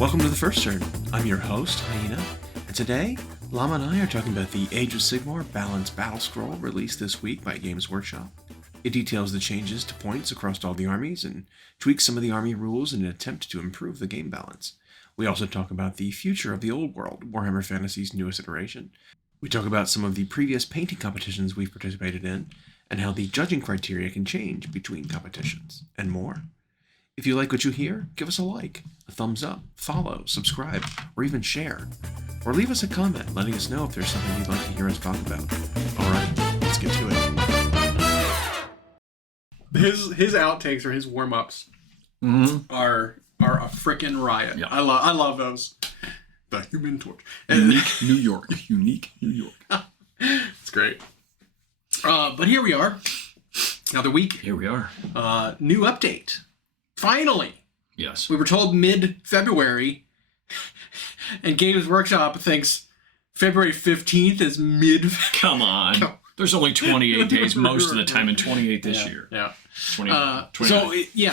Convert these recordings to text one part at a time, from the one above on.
Welcome to the first turn. I'm your host, Hyena, and today, Llama and I are talking about the Age of Sigmar Balance Battlescroll released this week by Games Workshop. It details the changes to points across all the armies and tweaks some of the army rules in an attempt to improve the game balance. We also talk about the future of the old world, Warhammer Fantasy's newest iteration. We talk about some of the previous painting competitions we've participated in, and how the judging criteria can change between competitions, and more. If you like what you hear, give us a like, a thumbs up, follow, subscribe, or even share. Or leave us a comment letting us know if there's something you'd like to hear us talk about. Alright, let's get to it. His outtakes or his warm-ups are a frickin' riot. Yeah. I love those. The Human Torch. Unique New York. Unique New York. It's great. But here we are. Another week. Here we are. New update. Finally. Yes. We were told mid-February, and Games Workshop thinks February 15th is mid. Come on. There's only 28 days most of the time, and 28 this year. Yeah. 29.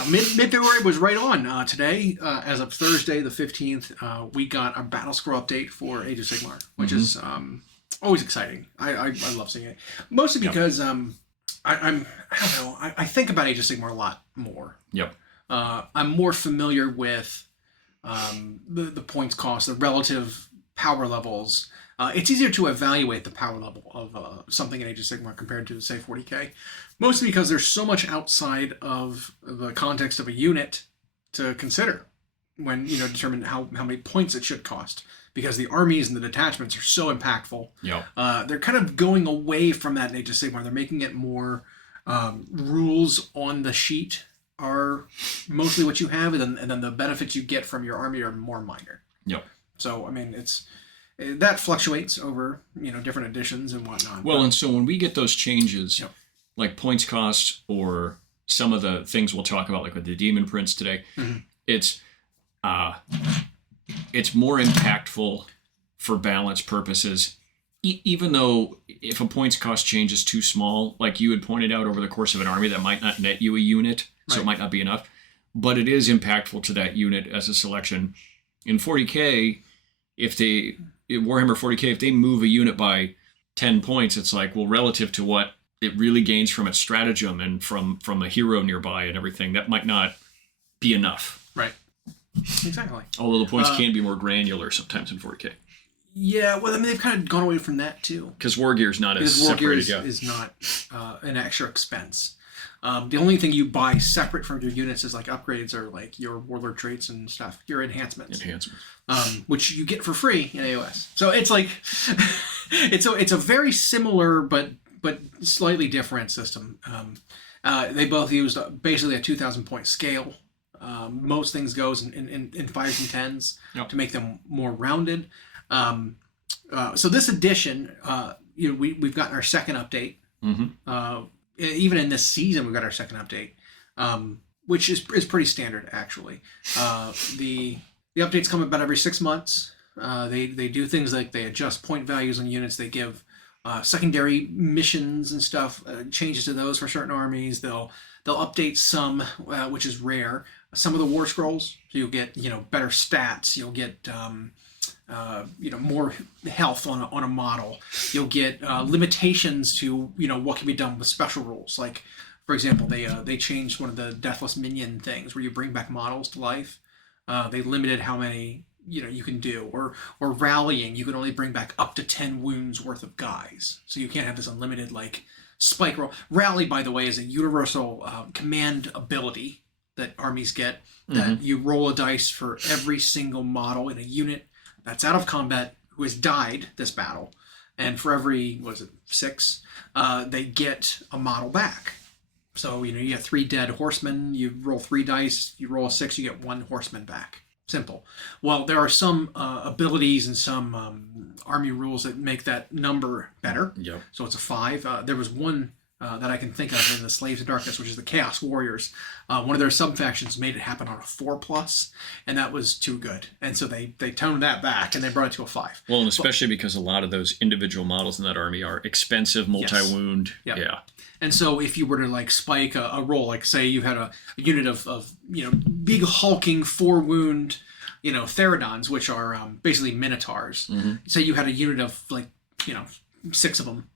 Mid-February was right on. Today, as of Thursday the 15th, we got a Battlescroll update for Age of Sigmar, which is always exciting. I love seeing it. Mostly because I don't know, I think about Age of Sigmar a lot more. Yep. I'm more familiar with the points cost, the relative power levels. It's easier to evaluate the power level of something in Age of Sigmar compared to, say, 40k. Mostly because there's so much outside of the context of a unit to consider when, determine how many points it should cost. Because the armies and the detachments are so impactful. Yep. They're kind of going away from that in Age of Sigmar. They're making it more rules on the sheet are mostly what you have, and then the benefits you get from your army are more minor. Yep. So, that fluctuates over, different editions and whatnot. Well, and so when we get those changes, Yep. like points cost or some of the things we'll talk about, like with the Demon Prince today, it's more impactful for balance purposes. Even though if a points cost change is too small, like you had pointed out over the course of an army, that might not net you a unit, so it might not be enough. But it is impactful to that unit as a selection. In 40k, Warhammer 40k, if they move a unit by 10 points, it's like, well, relative to what it really gains from its stratagem and from a hero nearby and everything, that might not be enough. Right. Exactly. Although the points can be more granular sometimes in 40k. Yeah, well, they've kind of gone away from that, too. Because War Gear is not as War Gear separated. is not an extra expense. The only thing you buy separate from your units is like upgrades or like your warlord traits and stuff, your enhancements. Which you get for free in AOS. So it's like it's a very similar but slightly different system. They both used basically a 2,000 point scale. Most things goes in 5s and 10s to make them more rounded. So this edition, we've gotten our second update. Even in this season, we've got our second update, which is pretty standard, actually. The updates come about every 6 months. They do things like they adjust point values on units. They give secondary missions and stuff, changes to those for certain armies. They'll update some, which is rare. Some of the war scrolls, so you'll get better stats. You'll get more health on a model. You'll get limitations to what can be done with special rules. Like, for example, they changed one of the deathless minion things where you bring back models to life. They limited how many you can do, or rallying. You can only bring back up to 10 wounds worth of guys, so you can't have this unlimited like spike roll. Rally, by the way, is a universal command ability that armies get. That you roll a dice for every single model in a unit that's out of combat who has died this battle, and for every 6, they get a model back. So you get 3 dead horsemen. You roll 3 dice. You roll a 6. You get 1 horseman back. Simple. Well, there are some abilities and some army rules that make that number better. Yep. So it's a 5. There was one that I can think of in the Slaves of Darkness, which is the Chaos Warriors. One of their sub-factions made it happen on a 4+, and that was too good. And so they toned that back, and they brought it to a 5. Well, and especially because a lot of those individual models in that army are expensive, multi-wound. Yes. Yep. Yeah. And so if you were to like spike a roll, like say you had a unit of big hulking 4-wound, Therodons, which are basically Minotaurs. Mm-hmm. Say you had a unit of 6 of them,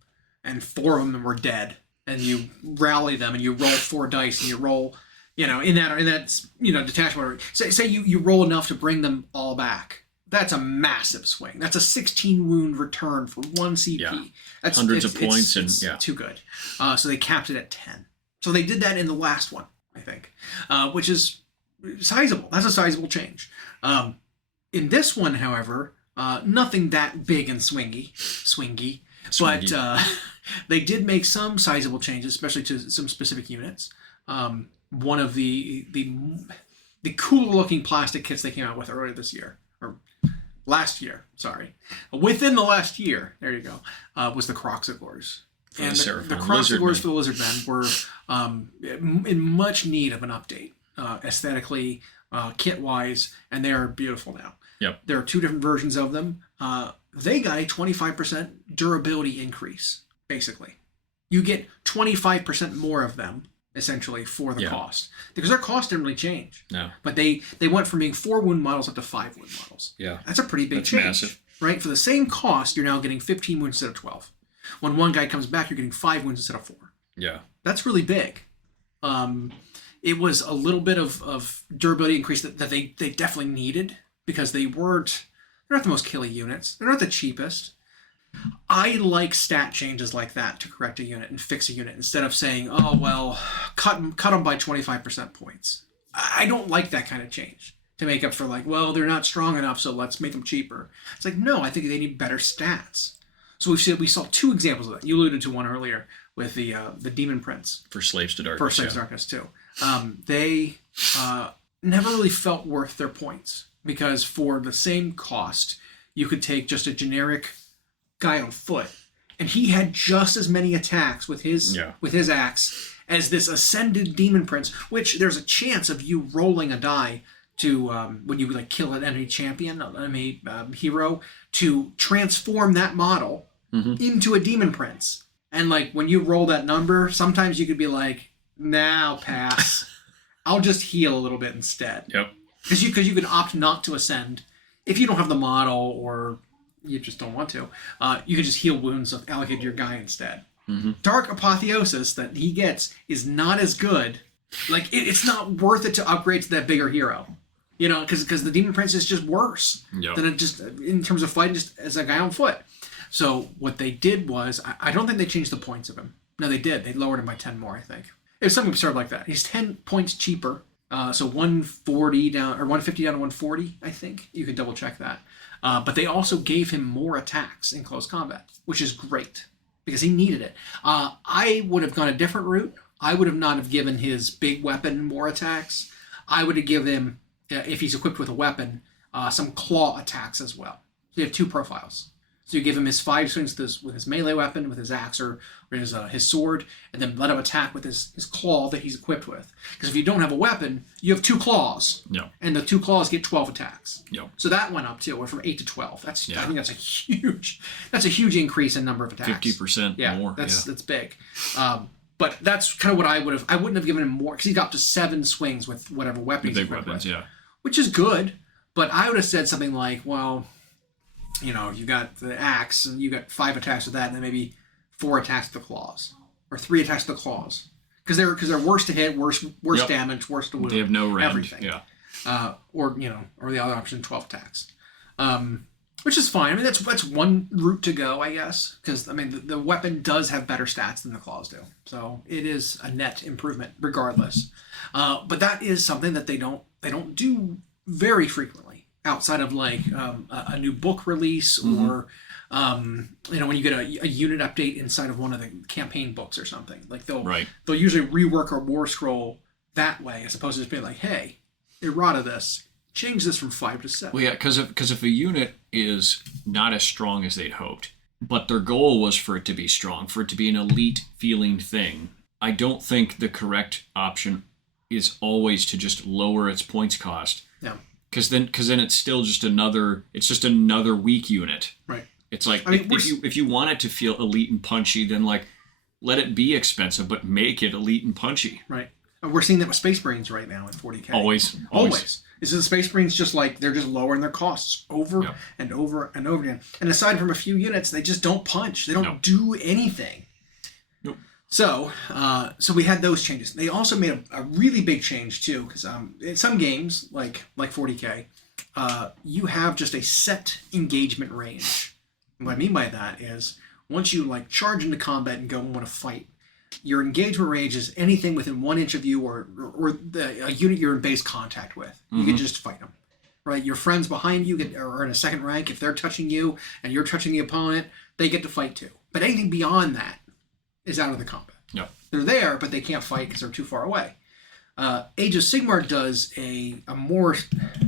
and 4 of them were dead, and you rally them and you roll 4 dice and you roll, in that detachment. Say you roll enough to bring them all back. That's a massive swing. That's a 16 wound return for 1 CP. Yeah. That's hundreds of points it's too good. So they capped it at 10. So they did that in the last one, I think, which is sizable. That's a sizable change. In this one, however, nothing that big and swingy. But they did make some sizable changes, especially to some specific units. One of the cooler looking plastic kits they came out with earlier this year, or last year, sorry. Within the last year, there you go, was the Croxigors. And the Croxigors for the Lizardmen were in much need of an update, aesthetically, kit-wise, and they are beautiful now. Yep. There are 2 different versions of them. They got a 25% durability increase, basically. You get 25% more of them, essentially, for the cost. Because their cost didn't really change. No. But they went from being 4-wound models up to 5-wound models. Yeah. That's a pretty big change. Massive. Right? For the same cost, you're now getting 15 wounds instead of 12. When one guy comes back, you're getting 5 wounds instead of 4. Yeah. That's really big. It was a little bit of durability increase that they definitely needed, because they're not the most killy units. They're not the cheapest. I like stat changes like that to correct a unit and fix a unit, instead of saying, oh, well, cut them by 25% points. I don't like that kind of change to make up for they're not strong enough, so let's make them cheaper. It's like, no, I think they need better stats. So we saw 2 examples of that. You alluded to one earlier with the Demon Prince. For Slaves to Darkness. For Slaves to Darkness, too. They never really felt worth their points, because for the same cost, you could take just a generic guy on foot, and he had just as many attacks with his axe as this ascended Demon Prince, which there's a chance of you rolling a die to when you kill an enemy champion, an enemy hero, to transform that model into a Demon Prince. And when you roll that number, sometimes you could be like, nah, I'll pass. I'll just heal a little bit instead. Yep. Because you can opt not to ascend if you don't have the model, or you just don't want to. You can just heal wounds allocated to your guy instead. Mm-hmm. Dark Apotheosis that he gets is not as good. It's not worth it to upgrade to that bigger hero. Because the Demon Prince is just worse than it just in terms of fighting, just as a guy on foot. So what they did was, I don't think they changed the points of him. No, they did. They lowered him by 10 more, I think. It was something absurd like that. He's 10 points cheaper. So 140 down, or 150 down to 140, I think. You can double check that. But they also gave him more attacks in close combat, which is great, because he needed it. I would have gone a different route. I would have not have given his big weapon more attacks. I would have given him, if he's equipped with a weapon, some claw attacks as well. So you have 2 profiles. So you give him his 5 swings with his melee weapon, with his axe or his sword, and then let him attack with his claw that he's equipped with. Because if you don't have a weapon, you have 2 claws. Yeah. And the 2 claws get 12 attacks. Yeah. So that went up too, went from 8 to 12. I think that's a huge increase in number of attacks. 50% more. That's big. But that's kind of what I wouldn't have given him more, because he got up to 7 swings with whatever weapon he's equipped with. Yeah. Which is good, but I would have said something like, well, you got the axe, and you got 5 attacks with that, and then maybe 4 attacks with the claws, or 3 attacks with the claws, because they're worse to hit, worse damage, worse to wound. They have no range. Everything. Yeah. Or the other option, 12 attacks, which is fine. I mean, that's one route to go, I guess, because the weapon does have better stats than the claws do, so it is a net improvement regardless. But that is something that they don't do very frequently, outside of a new book release, or when you get a unit update inside of one of the campaign books or something. They'll usually rework a war scroll that way, as opposed to just being like, hey, errata this, change this from 5 to 7. Well, yeah, because if a unit is not as strong as they'd hoped, but their goal was for it to be strong, for it to be an elite feeling thing. I don't think the correct option is always to just lower its points cost. Yeah. Because then it's still just another weak unit. Right. It's like, if you want it to feel elite and punchy, then like let it be expensive, but make it elite and punchy. Right. And we're seeing that with Space Marines right now in 40K. Always. Is the Space Marines just like, they're just lowering their costs over and over and over again. And aside from a few units, they just don't punch. They don't do anything. Nope. So we had those changes. They also made a really big change too, because in some games, like 40K, you have just a set engagement range. And what I mean by that is, once you like charge into combat and go and want to fight, your engagement range is anything within 1 inch of you or a unit you're in base contact with. You can just fight them, right? Your friends behind you are in a second rank. If they're touching you and you're touching the opponent, they get to fight too. But anything beyond that is out of the combat. Yep. They're there, but they can't fight because they're too far away. Age of Sigmar does a more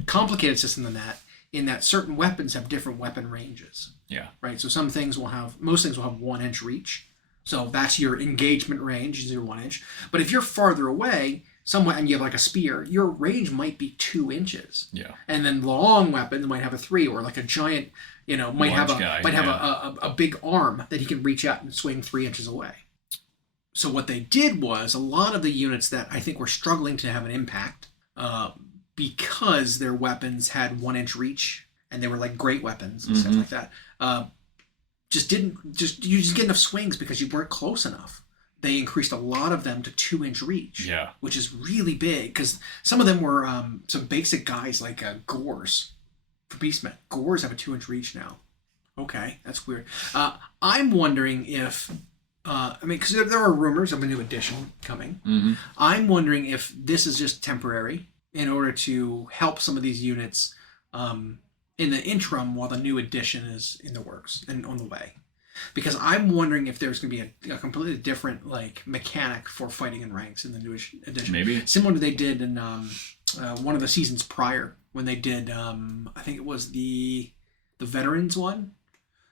complicated system than that, in that certain weapons have different weapon ranges. Yeah. Right. So most things will have 1 inch reach. So that's your engagement range, is your 1 inch. But if you're farther away, somewhat, and you have like a spear, your range might be 2 inches. Yeah. And then long weapons might have a 3, or like a giant, might have a big arm that he can reach out and swing 3 inches away. So what they did was, a lot of the units that I think were struggling to have an impact, because their weapons had 1 inch reach and they were like great weapons and stuff like that, you just get enough swings because you weren't close enough. They increased a lot of them to 2 inch reach, which is really big, because some of them were some basic guys like Gores for Beastmen. Gores have a 2 inch reach now. Okay, that's weird. I'm wondering if, because there are rumors of a new edition coming. I'm wondering if this is just temporary in order to help some of these units in the interim while the new edition is in the works and on the way. Because I'm wondering if there's going to be a completely different like mechanic for fighting in ranks in the new edition. Maybe. Similar to what they did in one of the seasons prior, when they did, I think it was the Veterans one.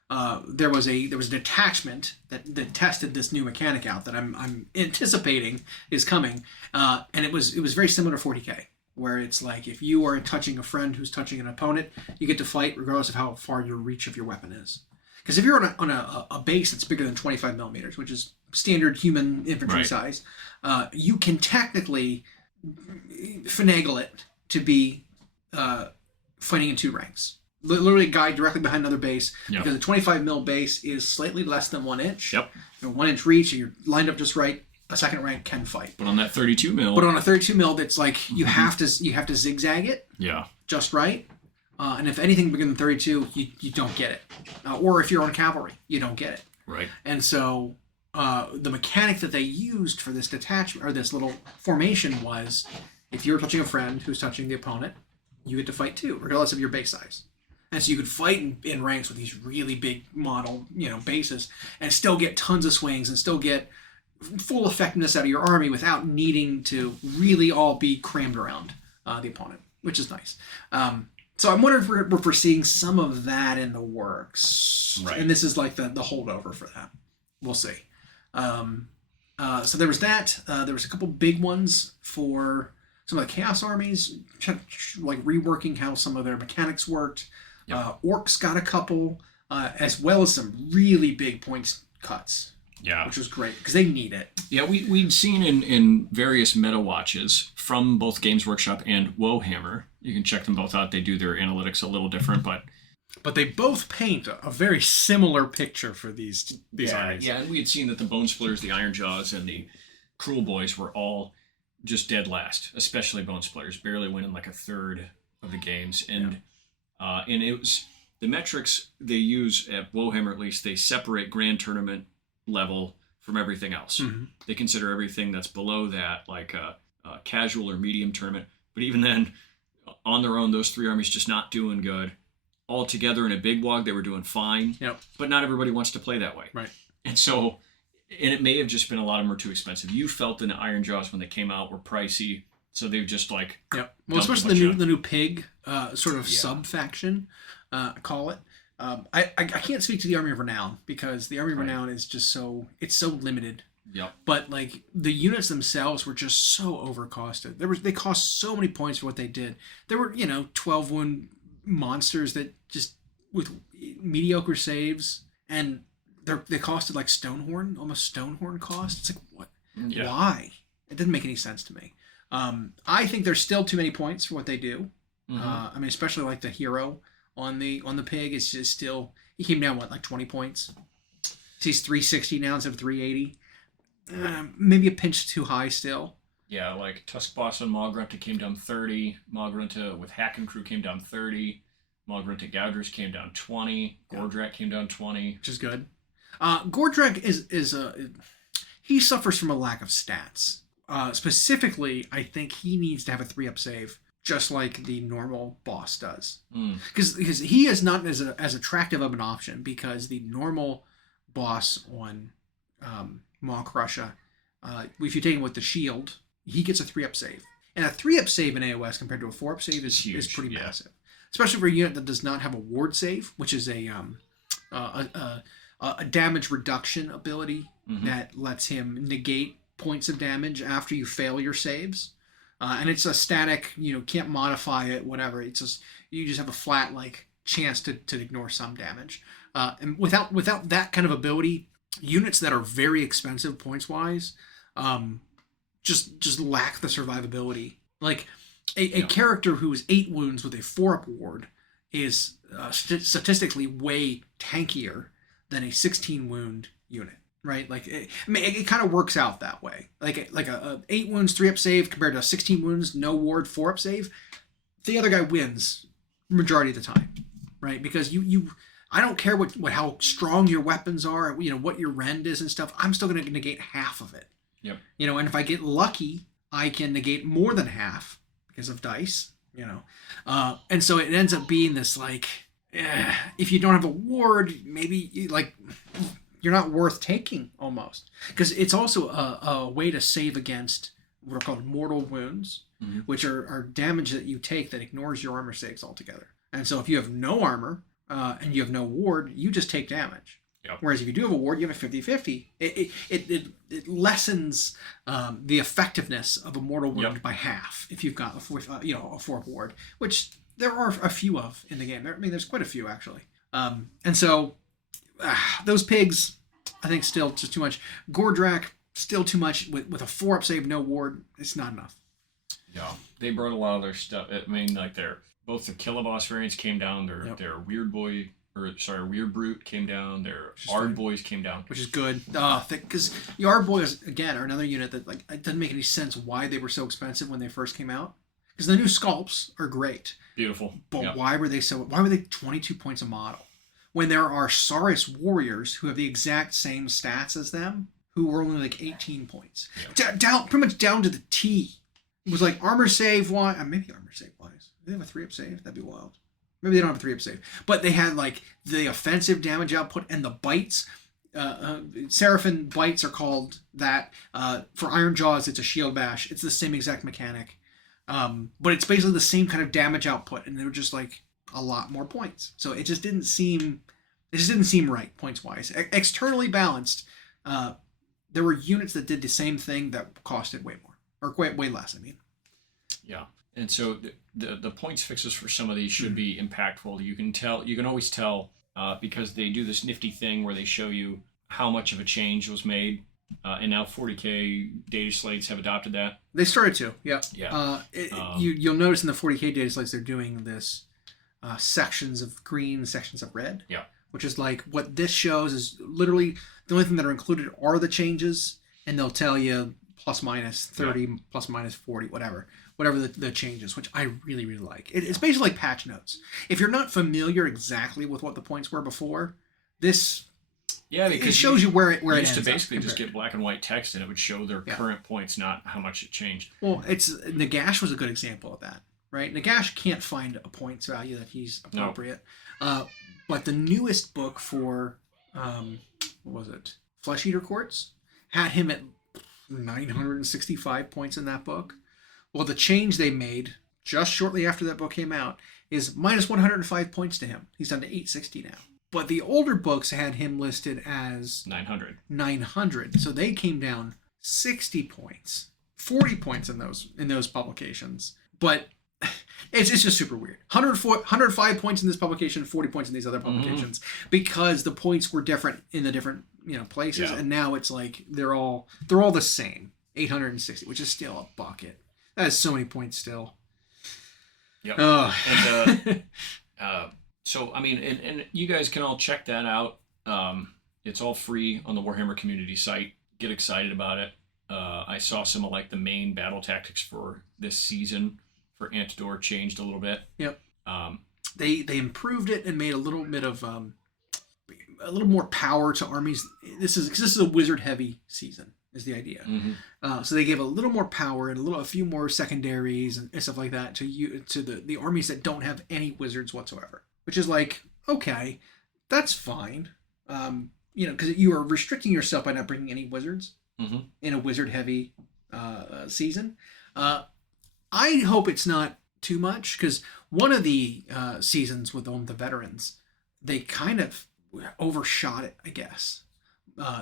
There was a detachment that tested this new mechanic out that I'm anticipating is coming, and it was very similar to 40K, where it's like, if you are touching a friend who's touching an opponent, you get to fight regardless of how far your reach of your weapon is. Because if you're on a base that's bigger than 25 millimeters, which is standard human infantry size, you can technically finagle it to be fighting in 2 ranks. Literally a guy directly behind another base, because the 25 mil base is slightly less than 1 inch. 1 inch reach, and you're lined up just right. A second rank can fight. But on that 32 mil. But on a 32 mil, that's like you have to zigzag it. Just right. And if anything bigger than 32, you don't get it. Or if you're on cavalry, you don't get it. Right. And so the mechanic that they used for this detachment, or this little formation, was, if you're touching a friend who's touching the opponent, you get to fight too, regardless of your base size. And so you could fight in ranks with these really big model, bases, and still get tons of swings and still get full effectiveness out of your army without needing to really all be crammed around the opponent, which is nice. So I'm wondering if we're seeing some of that in the works. Right. And this is like the holdover for that. We'll see. So there was that. There was a couple big ones for some of the Chaos armies, like reworking how some of their mechanics worked. Orcs got a couple, as well as some really big points cuts. Which was great, because they need it. We'd seen in various meta watches from both Games Workshop and Warhammer. You can check them both out. They do their analytics a little different, but they both paint a very similar picture for these armies. And we had seen that the Bone Splitters, the Iron Jaws, and the Cruel Boys were all just dead last, especially Bone Splitters, barely winning like a third of the games. And it was the metrics they use at Warhammer, at least, they separate Grand Tournament level from everything else. They consider everything that's below that like a casual or medium tournament. But even then, on their own, those 3 armies just not doing good. All together in a big wog, they were doing fine. But not everybody wants to play that way. Right. And so, and it may have just been a lot of them are too expensive. You felt the Iron Jaws when they came out were pricey, so they've just like well, especially the new pig sort of sub faction, call it. I can't speak to the Army of Renown because the Army of Renown is just so limited. Yep. But like the units themselves were just so overcosted. They cost so many points for what they did. There were 12 wound monsters that just with mediocre saves, and they costed like almost Stonehorn cost. It's like what? Yeah. Why? It didn't make any sense to me. I think there's still too many points for what they do. I mean, especially like the hero on the pig is just still, he came down like 20 points. He's 360 now instead of 380. Maybe a pinch too high still. Yeah, like Tusk Boss and Mogrunta came down 30. Mogrunta with Hack and Crew came down 30. Mogrunta Gougers came down 20. Gordrak came down 20. Which is good. Gordrak he suffers from a lack of stats. Specifically, I think he needs to have a 3-up save, just like the normal boss does. Because he is not as attractive of an option, because the normal boss on Maw Crusher, if you take him with the shield, he gets a 3-up save. And a 3-up save in AOS compared to a 4-up save is pretty massive. Especially for a unit that does not have a ward save, which is a damage reduction ability that lets him negate points of damage after you fail your saves. And it's a static, can't modify it, whatever. It's just, you just have a flat chance to ignore some damage. And without that kind of ability, units that are very expensive points wise, just lack the survivability. Like a character who is 8 wounds with a 4-up ward is statistically way tankier than a 16 wound unit, right? Like it kind of works out that way. Like a 8 wounds 3-up save compared to a 16 wounds no ward 4-up save, the other guy wins majority of the time, right? Because I don't care how strong your weapons are, what your rend is and stuff. I'm still going to negate half of it. Yep. And if I get lucky, I can negate more than half because of dice. And so it ends up being this if you don't have a ward, maybe you're not worth taking almost, because it's also a way to save against what are called mortal wounds, which are damage that you take that ignores your armor saves altogether. And so if you have no armor and you have no ward, you just take damage. Yep. Whereas if you do have a ward, you have a 50-50. It lessens the effectiveness of a mortal wound by half if you've got a 4-up ward, which there are a few of in the game. I mean, there's quite a few actually. And so those pigs, I think, still just too much. Gordrak, still too much with a 4-up save, no ward. It's not enough. Yeah, they brought a lot of their stuff. I mean, both the Killaboss variants came down. Their Weird Brute came down. Their Ard Boys came down, which is good. Because the Ard Boys again are another unit that it doesn't make any sense why they were so expensive when they first came out. Because the new sculpts are great, beautiful, but why were they 22 points a model when there are Saurus warriors who have the exact same stats as them who were only 18 points, down pretty much down to the T. It was armor save wise, maybe armor save wise. Do they have a 3-up save? That'd be wild. Maybe they don't have a 3-up save, but they had the offensive damage output and the bites. Seraphim bites are called that. For Iron Jaws, it's a shield bash. It's the same exact mechanic, but it's basically the same kind of damage output, and they were just a lot more points. So it just didn't seem right points wise. Externally balanced, there were units that did the same thing that costed way more or way less. I mean, yeah. And so the points fixes for some of these should be impactful. You can always tell because they do this nifty thing where they show you how much of a change was made. And now 40K data slates have adopted that. They started to, yeah. Yeah. You'll notice in the 40K data slates they're doing this sections of green, sections of red. Yeah. Which is what this shows is literally the only thing that are included are the changes, and they'll tell you plus minus 30, plus minus 40, whatever the changes, which I really, really like. It's basically like patch notes. If you're not familiar exactly with what the points were before, this because it shows you where it used to basically just get black and white text and it would show their current points, not how much it changed. Well, Nagash was a good example of that, right? Nagash can't find a points value that he's appropriate. No. But the newest book for what was it? Flesh Eater Courts had him at 965 points in that book. Well, the change they made just shortly after that book came out is minus 105 points to him. He's down to 860 now. But the older books had him listed as 900. So they came down 60 points, 40 points in those publications. But it's just super weird. 105 points in this publication, 40 points in these other publications, because the points were different in the different places, and now it's like they're all the same. 860, which is still a bucket. That is so many points still. Yep. So I mean, and you guys can all check that out. It's all free on the Warhammer community site. Get excited about it. I saw some of like the main battle tactics for this season for Antidor changed a little bit. Yep. They improved it and made a little bit of a little more power to armies. This is a wizard heavy season, is the idea. Mm-hmm. So they gave a little more power and a few more secondaries and stuff like that to the armies that don't have any wizards whatsoever. Which is like, okay, that's fine. Because you are restricting yourself by not bringing any wizards in a wizard heavy season. I hope it's not too much, because one of the seasons with the veterans, they kind of overshot it, I guess.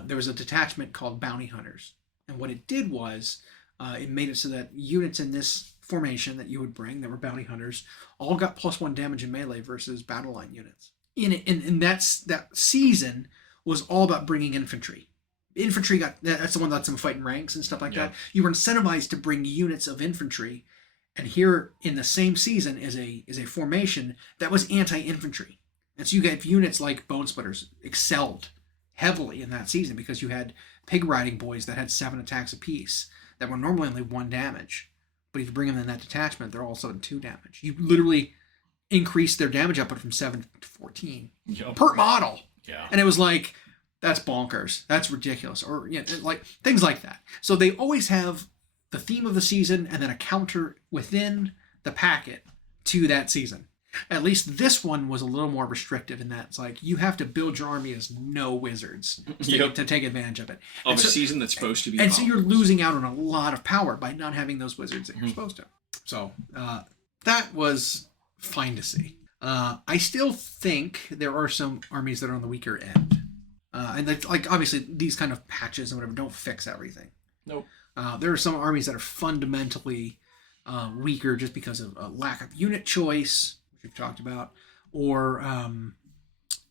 There was a detachment called Bounty Hunters, and what it did was it made it so that units in this formation that you would bring that were Bounty Hunters all got +1 damage in melee versus battle line units. And that season was all about bringing infantry. Infantry that's the one that's in fighting ranks and stuff like that. You were incentivized to bring units of infantry, and here in the same season is a formation that was anti-infantry. And so you get units like Bone Splitters excelled heavily in that season because you had pig riding boys that had 7 attacks apiece that were normally only 1 damage. But if you bring them in that detachment, they're all of a sudden 2 damage. You literally increase their damage output from 7 to 14 per model. Yeah. And it was like, that's bonkers. That's ridiculous. Or like things like that. So they always have the theme of the season and then a counter within the packet to that season. At least this one was a little more restrictive in that it's like you have to build your army as no wizards to take advantage of it. Of a season that's supposed to be. And so you're losing out on a lot of power by not having those wizards that you're supposed to. So that was fine to see. I still think there are some armies that are on the weaker end. And like obviously these kind of patches and whatever don't fix everything. Nope. There are some armies that are fundamentally weaker just because of a lack of unit choice, which we've talked about, or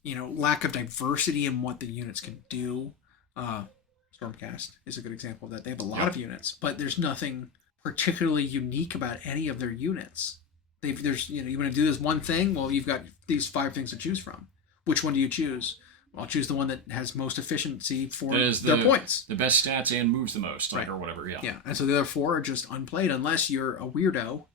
lack of diversity in what the units can do. Stormcast is a good example of that. They have a lot of units, but there's nothing particularly unique about any of their units. You want to do this one thing? Well, you've got these 5 things to choose from. Which one do you choose? Well, I'll choose the one that has most efficiency for their points. The best stats and moves the most, right. Or whatever, Yeah, and so the other 4 are just unplayed unless you're a weirdo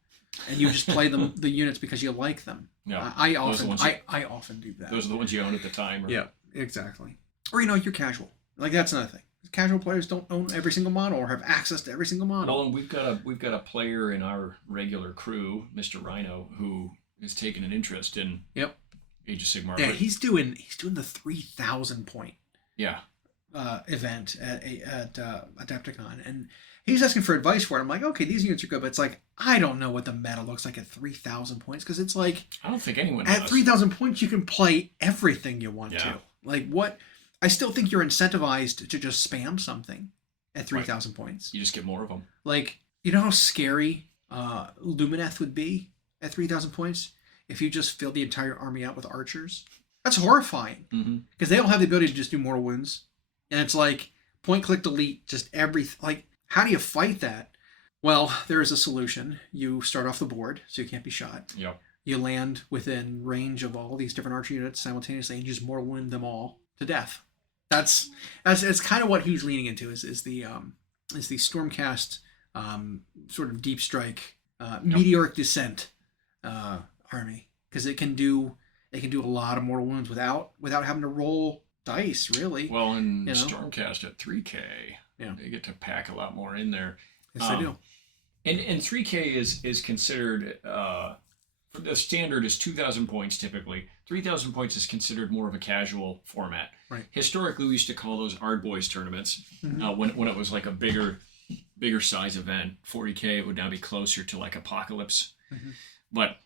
and you just play the units because you like them. Yeah, I often do that. Those are the ones you own at the time. Yeah, exactly. Or you're casual. Like that's another thing. Casual players don't own every single model or have access to every single model. Well, and we've got a player in our regular crew, Mr. Rhino, who has taken an interest in Age of Sigmar. Yeah, he's doing the 3,000 point event at Adepticon, and he's asking for advice for it. I'm like, okay, these units are good, but it's like I don't know what the meta looks like at 3,000 points because it's like I don't think anyone at does. 3,000 points you can play everything you want to. Like what? I still think you're incentivized to just spam something at 3,000 points. You just get more of them. Like how scary Lumineth would be at 3,000 points if you just filled the entire army out with archers. That's horrifying because they don't have the ability to just do mortal wounds, and it's like point click delete just everything. How do you fight that? Well, there is a solution. You start off the board so you can't be shot. Yep. You land within range of all these different archer units simultaneously and you just mortal wound them all to death. That's kind of what he's leaning into is the Stormcast sort of deep strike meteoric descent army, because it can do a lot of mortal wounds without having to roll dice really. Well, and Stormcast at 3K, they get to pack a lot more in there. Yes, they do. And 3K is considered the standard is 2,000 points typically. 3,000 points is considered more of a casual format. Right. Historically, we used to call those Ard Boys tournaments when it was like a bigger size event. 40K, it would now be closer to like Apocalypse. But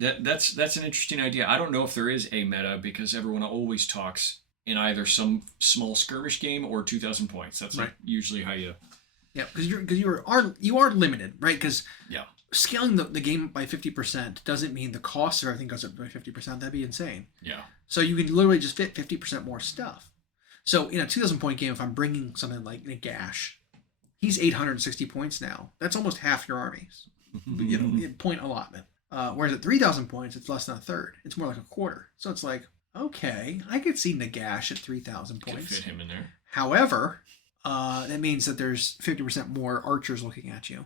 That's an interesting idea. I don't know if there is a meta because everyone always talks in either some small skirmish game or 2,000 points. That's right. Usually how you. Yeah, because you are limited, right? Because yeah, scaling the game by 50% doesn't mean the cost of everything goes up by 50%. That'd be insane. Yeah. So you can literally just fit 50% more stuff. So in a 2,000 point game, if I'm bringing something like Nagash, he's 860 points now. That's almost half your armies. Point allotment. Whereas at 3,000 points, it's less than a third. It's more like a quarter. So it's like, okay, I could see Nagash at 3,000 points. Could fit him in there. However, that means that there's 50% more archers looking at you.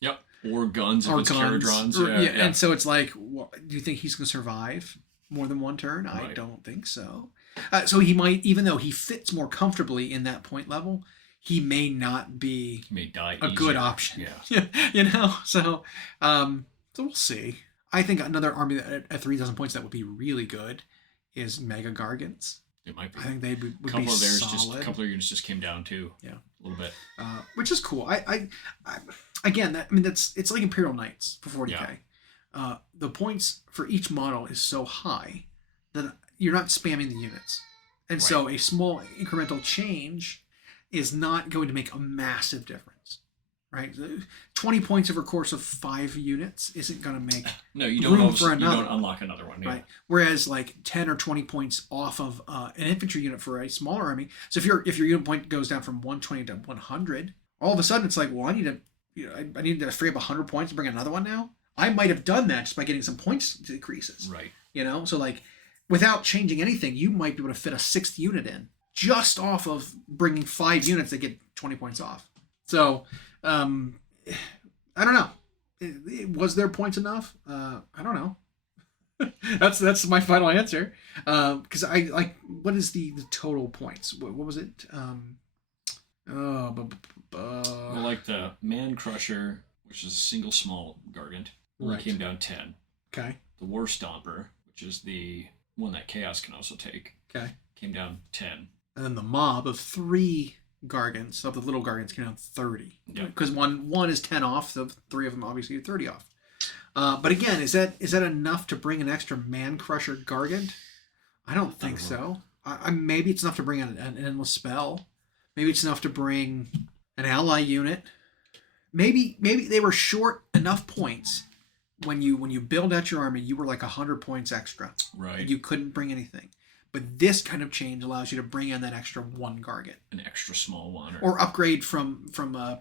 Yep. Or guns if it's Caradrons. Yeah. And so it's like, do you think he's going to survive more than one turn? Right. I don't think so. So he might, even though he fits more comfortably in that point level, he may not be a good option. Yeah. So we'll see. I think another army at 3,000 points that would be really good is Mega Gargants. It might be. I think they would be solid. A couple of units just came down too. Yeah. A little bit. Which is cool. It's like Imperial Knights for 40k. Yeah. The points for each model is so high that you're not spamming the units. And so a small incremental change is not going to make a massive difference, right? 20 points over a course of 5 units isn't going to make you don't unlock another one. Yeah. Right. Whereas like 10 or 20 points off of an infantry unit for a smaller army. So if your unit point goes down from 120 to 100, all of a sudden it's like, well, I need to free up 100 points to bring another one now. I might have done that just by getting some points decreases. Right. So like without changing anything, you might be able to fit a 6th unit in just off of bringing 5 units that get 20 points off. So, I don't know. Was there points enough? I don't know. That's my final answer. Because I like, what is the total points? What was it? Like the Man Crusher, which is a single small Gargant, only came down 10. Okay. The War Stomper, which is the one that Chaos can also take, came down 10. And then the mob of 3 Gargants, of the little Gargants, came down 30. Because one is 10 off, so 3 of them obviously are 30 off. But again, is that enough to bring an extra Man Crusher Gargant? I don't think so. Maybe it's enough to bring an endless spell. Maybe it's enough to bring an ally unit. Maybe they were short enough points when you build out your army, you were like 100 points extra. Right. And you couldn't bring anything. But this kind of change allows you to bring in that extra 1 Gargant. An extra small one. Or upgrade from a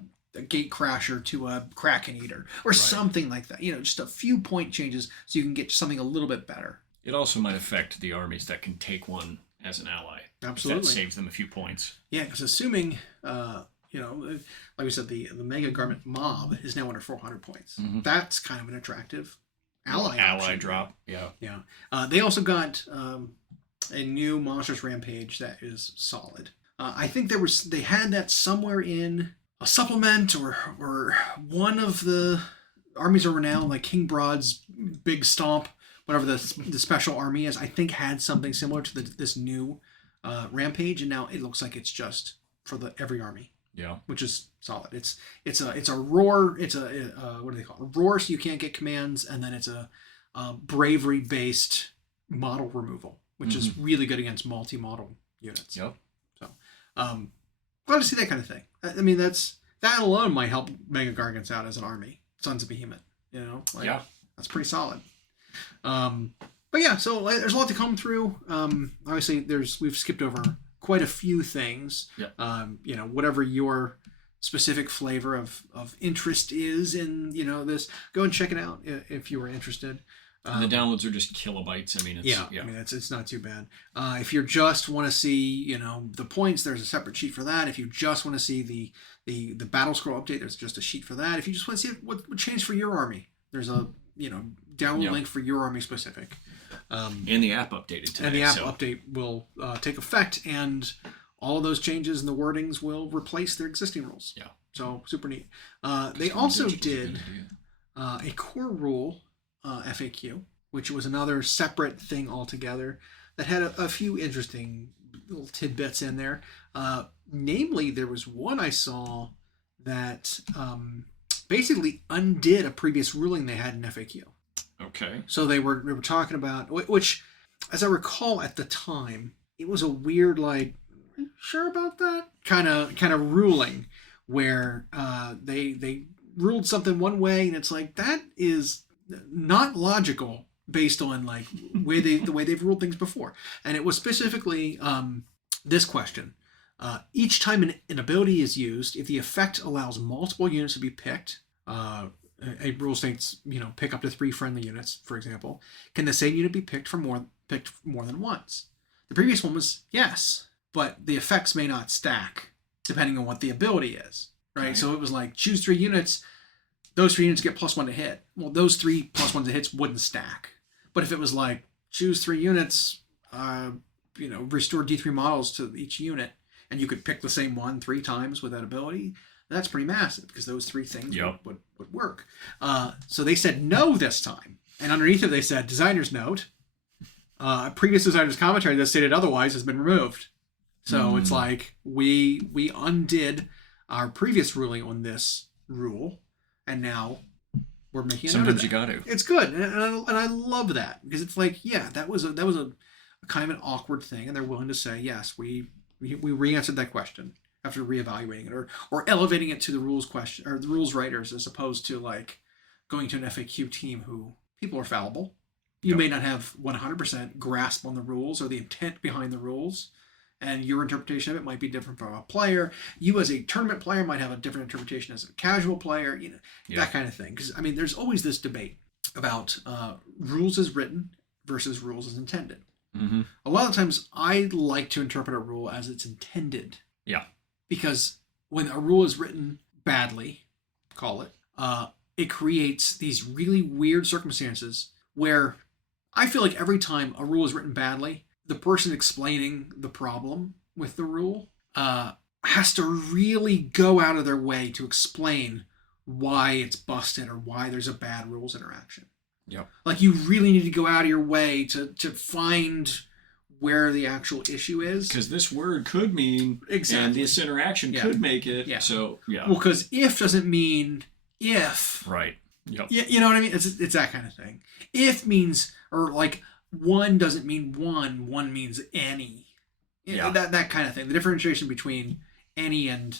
Gate Crasher to a Kraken Eater. Or something like that. Just a few point changes so you can get something a little bit better. It also might affect the armies that can take one as an ally. Absolutely. That saves them a few points. Yeah, because assuming, like we said, the Mega Garment Mob is now under 400 points. Mm-hmm. That's kind of an attractive ally option. Drop. Yeah. Yeah. They also got a new Monsters Rampage that is solid. I think they had that somewhere in a supplement or one of the Armies of Renown, like King Broad's Big Stomp, whatever the special army is. I think had something similar to this new Rampage, and now it looks like it's just for every army. Yeah, which is solid. It's a roar. It's a what do they call it? A roar, so you can't get commands, and then it's a bravery based model removal, which is really good against multi-model units. Yep. So, glad to see that kind of thing. I mean, that alone might help Mega Gargants out as an army. Sons of Behemoth, that's pretty solid. But yeah, so there's a lot to come through. Obviously, we've skipped over quite a few things. Yeah. Whatever your specific flavor of interest is in this, go and check it out if you were interested. The downloads are just kilobytes. I mean, it's not too bad. If you just want to see the points, there's a separate sheet for that. If you just want to see the Battlescroll update, there's just a sheet for that. If you just want to see what changed for your army, there's a download link for your army specific. And the app updated today. And the app update will take effect, and all of those changes in the wordings will replace their existing rules. Yeah. So super neat. They also did a core rule FAQ, which was another separate thing altogether that had a few interesting little tidbits in there. Namely, there was one I saw that basically undid a previous ruling they had in FAQ. Okay. So we were talking about, which, as I recall at the time, it was a weird, like, are you sure about that kind of ruling, where they ruled something one way, and it's like, that is not logical based on like the way they've ruled things before. And it was specifically this question. Each time an ability is used, if the effect allows multiple units to be picked, a rule states, pick up to 3 friendly units, for example, can the same unit be picked more than once? The previous one was yes, but the effects may not stack depending on what the ability is, right? So it was like, choose 3 units, those 3 units get +1 to hit. Well, those 3 +1 to hits wouldn't stack. But if it was like, choose 3 units, restore D3 models to each unit, and you could pick the same one 3 times with that ability, that's pretty massive, because those 3 things would work. So they said no this time. And underneath it, they said, designer's note, previous designer's commentary that stated otherwise has been removed. So it's like, we undid our previous ruling on this rule, and now we're making a note of that. Sometimes you got to. It's good, and I love that, because it's like, yeah, that was a kind of an awkward thing, and they're willing to say, yes, we re-answered that question after reevaluating it, or elevating it to the rules question, or the rules writers, as opposed to like going to an FAQ team who, people are fallible. You may not have 100% grasp on the rules or the intent behind the rules, and your interpretation of it might be different from a player. You as a tournament player might have a different interpretation as a casual player, that kind of thing. Because, I mean, there's always this debate about rules as written versus rules as intended. Mm-hmm. A lot of times I like to interpret a rule as it's intended. Yeah. Because when a rule is written badly, call it, it creates these really weird circumstances where I feel like every time a rule is written badly, the person explaining the problem with the rule has to really go out of their way to explain why it's busted or why there's a bad rules interaction. Yep. Like, you really need to go out of your way to find where the actual issue is. Because this word could mean, exactly, and this interaction could make it. Yeah. So, yeah. Well, because if doesn't mean if. Right. Yep. You know what I mean? It's that kind of thing. If means, or like, one doesn't mean one means any. Yeah. That kind of thing. The differentiation between any and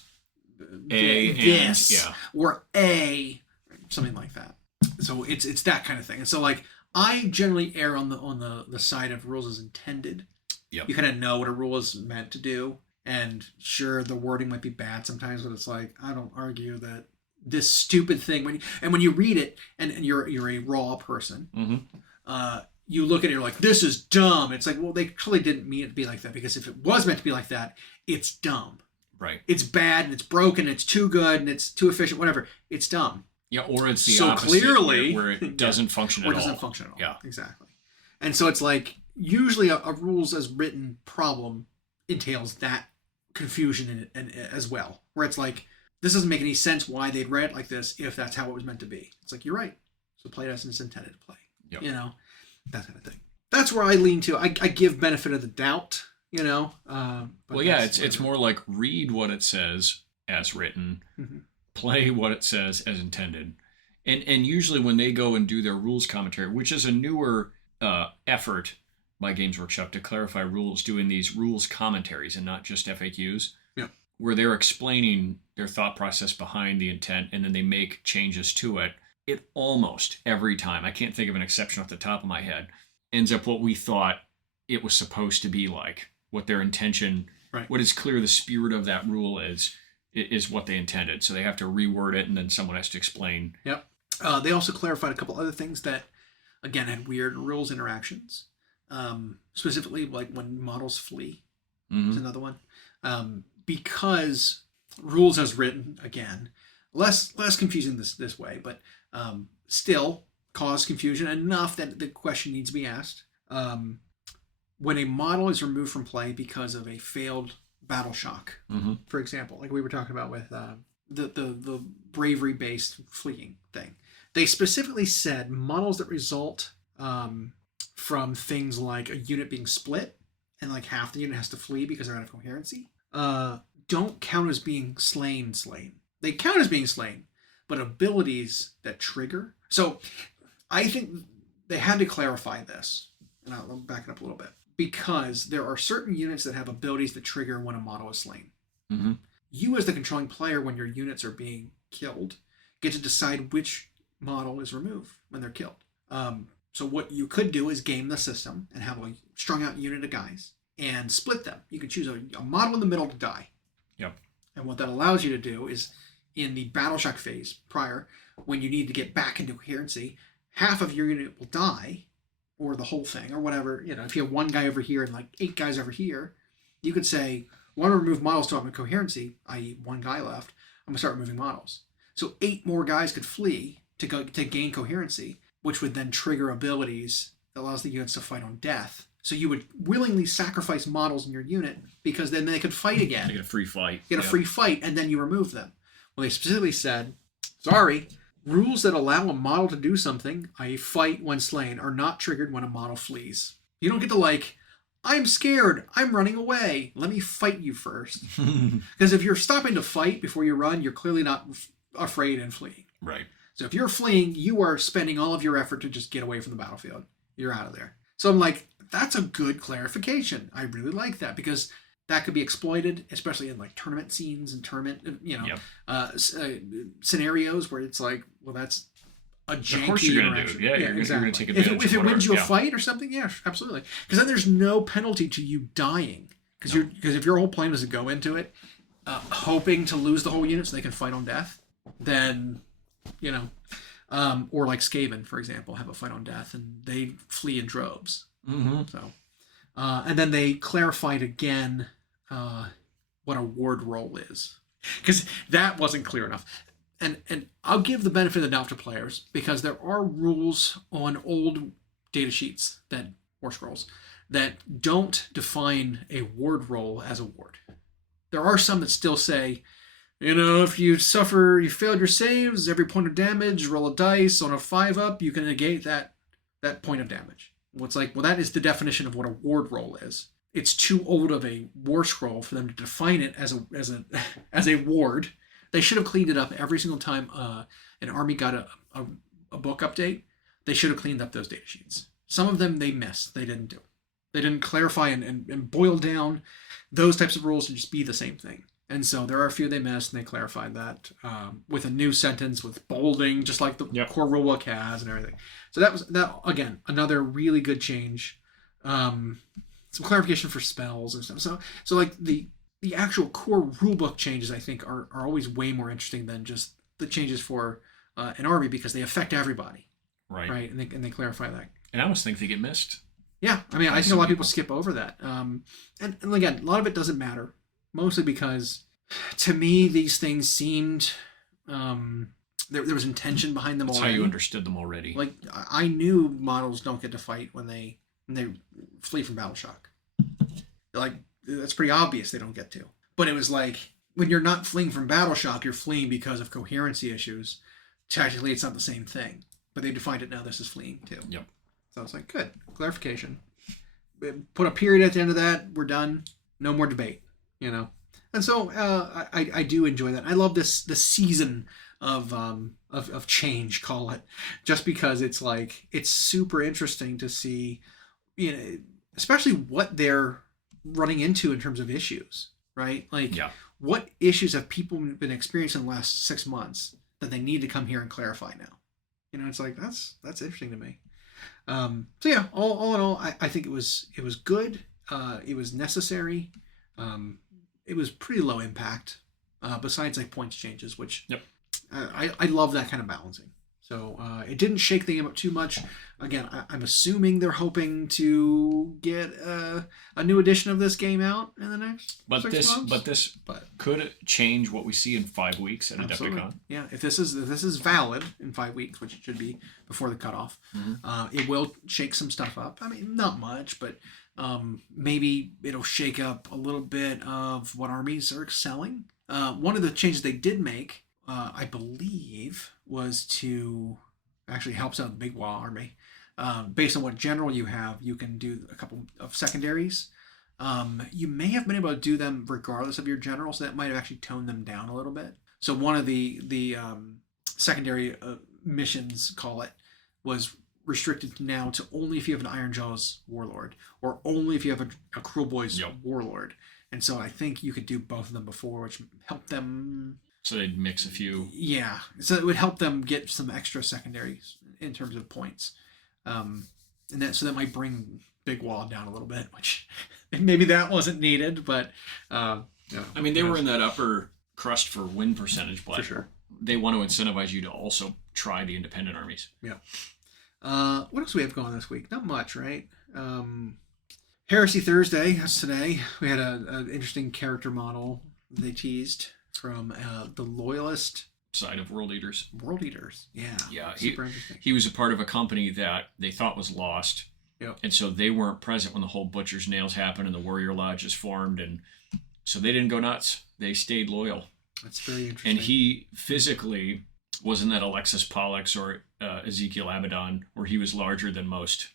this, or something like that. So it's that kind of thing. And so, like, I generally err on the side of rules as intended. Yep. You kind of know what a rule is meant to do, and sure, the wording might be bad sometimes, but it's like, I don't argue that this stupid thing when you read it and you're a raw person, you look at it, you're like, this is dumb. It's like, well, they clearly didn't mean it to be like that, because if it was meant to be like that, it's dumb. Right. It's bad and it's broken, and it's too good and it's too efficient, whatever. It's dumb. Yeah, or it's the so opposite, clearly, where it doesn't function at all. Or doesn't function at all. Yeah. Exactly. And so it's like, usually a rules as written problem entails that confusion in it as well, where it's like, this doesn't make any sense why they'd read it like this if that's how it was meant to be. It's like, you're right. So play it as it's intended to play. Yep. That kind of thing. That's where I lean to. I give benefit of the doubt, well, yeah, it's more like, read what it says as written, play what it says as intended. And usually when they go and do their rules commentary, which is a newer effort by Games Workshop to clarify rules, doing these rules commentaries and not just FAQs, where they're explaining their thought process behind the intent, and then they make changes to it. It almost every time, I can't think of an exception off the top of my head, ends up what we thought it was supposed to be like, what their intention, what is clear the spirit of that rule is what they intended. So they have to reword it, and then someone has to explain. Yep. They also clarified a couple other things that, again, had weird rules interactions. Specifically, like when models flee is another one. Because rules as written, again, less confusing this way, but still cause confusion enough that the question needs to be asked. When a model is removed from play because of a failed battle shock, for example, like we were talking about with the bravery-based fleeing thing, they specifically said models that result from things like a unit being split and like half the unit has to flee because they're out of coherency, don't count as being slain. They count as being slain, but abilities that trigger. So I think they had to clarify this, and I'll back it up a little bit, because there are certain units that have abilities that trigger when a model is slain. Mm-hmm. You, as the controlling player, when your units are being killed, get to decide which model is removed when they're killed. So what you could do is game the system and have a strung out unit of guys and split them. You can choose a model in the middle to die. Yep. And what that allows you to do is, in the battle shock phase prior, when you need to get back into coherency, half of your unit will die, or the whole thing, or whatever. If you have one guy over here and like 8 guys over here, you could say, want to remove models to have a coherency, i.e. one guy left, I'm going to start removing models. So 8 more guys could flee to gain coherency, which would then trigger abilities that allows the units to fight on death. So you would willingly sacrifice models in your unit because then they could fight again. They get a free fight. Get a free fight, and then you remove them. Well, they specifically said, sorry, rules that allow a model to do something, i.e. fight when slain, are not triggered when a model flees. You don't get to I'm scared, I'm running away, let me fight you first. Because if you're stopping to fight before you run, you're clearly not afraid and fleeing. Right. So if you're fleeing, you are spending all of your effort to just get away from the battlefield. You're out of there. So I'm like, that's a good clarification. I really like that, because that could be exploited, especially in tournament scenes and tournament, scenarios where it's like, well, that's a janky of course you're going to do. Yeah, you're exactly. going to take advantage of If it whatever. wins you a fight or something, yeah, absolutely. Because then there's no penalty to you dying. Because if your whole plan is to go into it hoping to lose the whole unit so they can fight on death, then, or like Skaven, for example, have a fight on death and they flee in droves. Mm-hmm. So, and then they clarified again what a ward roll is, because that wasn't clear enough. And I'll give the benefit of the doubt to players, because there are rules on old data sheets or scrolls that don't define a ward roll as a ward. There are some that still say, if you failed your saves, every point of damage, roll a dice on a 5-up, you can negate that point of damage. Well, it's like, well, that is the definition of what a ward roll is. It's too old of a war scroll for them to define it as a ward. They should have cleaned it up every single time an army got a book update. They should have cleaned up those data sheets. Some of them they missed. They didn't do. They didn't clarify and boil down those types of rules to just be the same thing. And so there are a few they missed, and they clarified that with a new sentence with bolding, just like the core rulebook has and everything. So that was again, another really good change. Some clarification for spells and stuff. So like the actual core rulebook changes, I think, are always way more interesting than just the changes for an army, because they affect everybody. Right. And they clarify that. And I almost think they get missed. Yeah. I mean, I think a lot of people skip over that. And again, a lot of it doesn't matter. Mostly because, to me, these things seemed there was intention behind them. That's already. How you understood them already. Like, I knew models don't get to fight when they flee from battle shock. Like, that's pretty obvious they don't get to. But it was like, when you're not fleeing from battle shock, you're fleeing because of coherency issues. Technically, it's not the same thing. But they defined it now. This is fleeing too. Yep. So it's like, good clarification. Put a period at the end of that. We're done. No more debate. And so I do enjoy that. I love this season of change, call it, just because it's super interesting to see, especially what they're running into in terms of issues, right? What issues have people been experiencing in the last 6 months that they need to come here and clarify now? It's like, that's interesting to me. So yeah, all in all, I think it was good. It was necessary. It was pretty low impact, besides points changes, which I love that kind of balancing. So it didn't shake the game up too much. Again, I'm assuming they're hoping to get a new edition of this game out in the next 6 months. But could change what we see in 5 weeks at absolutely. Adepticon. Yeah, if this is valid in 5 weeks, which it should be before the cutoff, it will shake some stuff up. I mean, not much, but maybe it'll shake up a little bit of what armies are excelling. One of the changes they did make, I believe, was to actually helps out the Big Wah army. Based on what general you have, you can do a couple of secondaries. You may have been able to do them regardless of your general, so that might have actually toned them down a little bit. So one of the secondary missions, call it, was restricted now to only if you have an Iron Jaws warlord, or only if you have a Cruel Boys warlord. And so I think you could do both of them before, which helped them. So they'd mix a few. Yeah, so it would help them get some extra secondaries in terms of points, and that might bring Big Wall down a little bit, which maybe that wasn't needed, but. I mean, they were in that upper crust for win percentage, but for sure. They want to incentivize you to also try the independent armies. Yeah. What else do we have going this week? Not much, right? Heresy Thursday, that's today. We had an interesting character model they teased from the Loyalist side of World Eaters. World Eaters, yeah. Yeah, super interesting. He was a part of a company that they thought was lost. Yep. And so they weren't present when the whole Butcher's Nails happened and the Warrior Lodges formed. And so they didn't go nuts. They stayed loyal. That's very interesting. And he physically wasn't that Alexis Pollux or Ezekiel Abaddon, where he was larger than most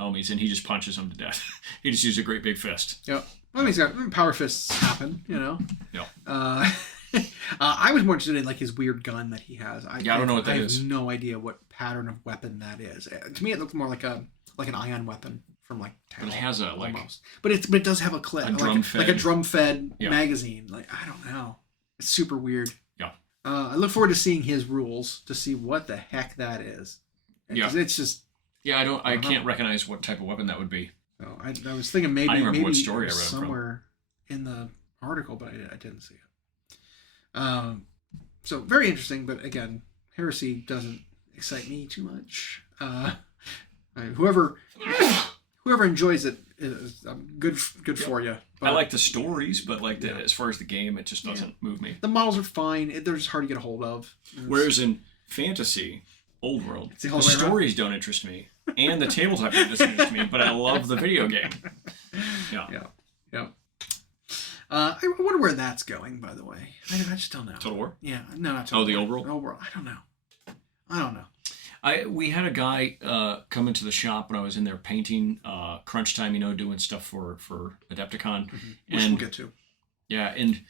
homies, and he just punches them to death. He just used a great big fist. Yep. Well, he's got power fists happen, you know. Yeah. I was more interested in like his weird gun that he has. I don't know what that is. I have no idea what pattern of weapon that is. To me, it looks more like an ion weapon from like. But it has a like. Almost. But it does have a clip, like a drum-fed magazine. Like I don't know. It's super weird. Yeah. I look forward to seeing his rules to see what the heck that is. Yeah. It's just. Yeah, I can't recognize what type of weapon that would be. So I was thinking maybe I don't remember what story I read somewhere in the article, but I didn't see it. So very interesting, but again, Heresy doesn't excite me too much. Whoever enjoys it is good for you. But I like the stories, but as far as the game, it just doesn't move me. The models are fine. They're just hard to get a hold of. Whereas in fantasy, old world, the stories don't interest me, and the tabletop doesn't interest me. But I love the video game. Yeah. I wonder where that's going. By the way, I just don't know. Total War? Yeah, no, not Total War. The old world. Old world. I don't know. We had a guy come into the shop when I was in there painting, crunch time, doing stuff for Adepticon. Which we'll get to. Yeah, and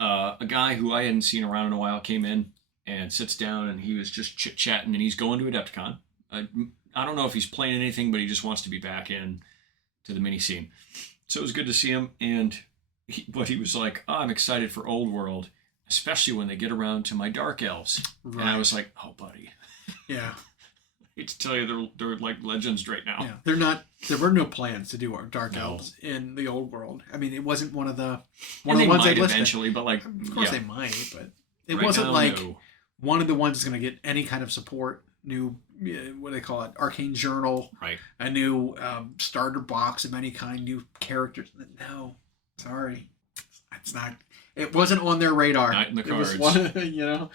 a guy who I hadn't seen around in a while came in and sits down, and he was just chit-chatting, and he's going to Adepticon. I don't know if he's playing anything, but he just wants to be back in to the mini scene. So it was good to see him, and he was like, I'm excited for Old World, especially when they get around to my Dark Elves. Right. And I was like, oh, buddy. Yeah. I hate to tell you, they're like legends right now. Yeah, there were no plans to do our Dark Elves in the Old World. I mean, it wasn't one of the ones they listed. Eventually, but of course they might, but it wasn't one of the ones that's going to get any kind of support. New, what do they call it? Arcane Journal. Right. A new starter box of any kind. New characters. No, sorry, it's not. It wasn't on their radar. Not in the cards. It was one,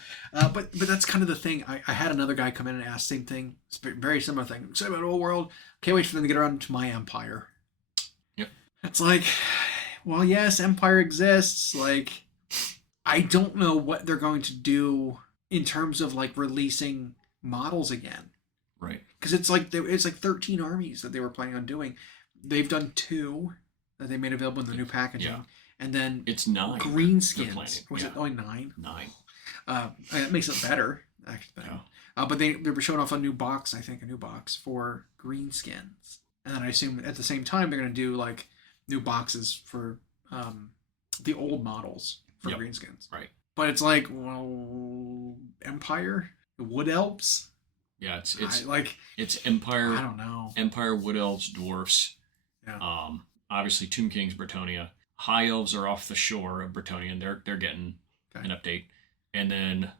but that's kind of the thing. I had another guy come in and ask the same thing. It's a very similar thing. I'm excited about Old World. Can't wait for them to get around to my Empire. Yep. It's like, well, yes, Empire exists. Like, I don't know what they're going to do in terms of like releasing models again. Right. Because it's like 13 armies that they were planning on doing. They've done 2 that they made available in the new packaging. Yeah. And then it's 9 greenskins. Was it only 9? 9. It makes it better, actually. Yeah. But they were showing off a new box for greenskins. And then I assume at the same time they're going to do like new boxes for the old models for greenskins. Right. But it's like, well, Empire, Wood Elves. Yeah, it's Empire. I don't know. Empire, Wood Elves, Dwarfs. Yeah. Obviously Tomb Kings, Bretonnia. High Elves are off the shore of Bretonnia, and they're getting an update. And then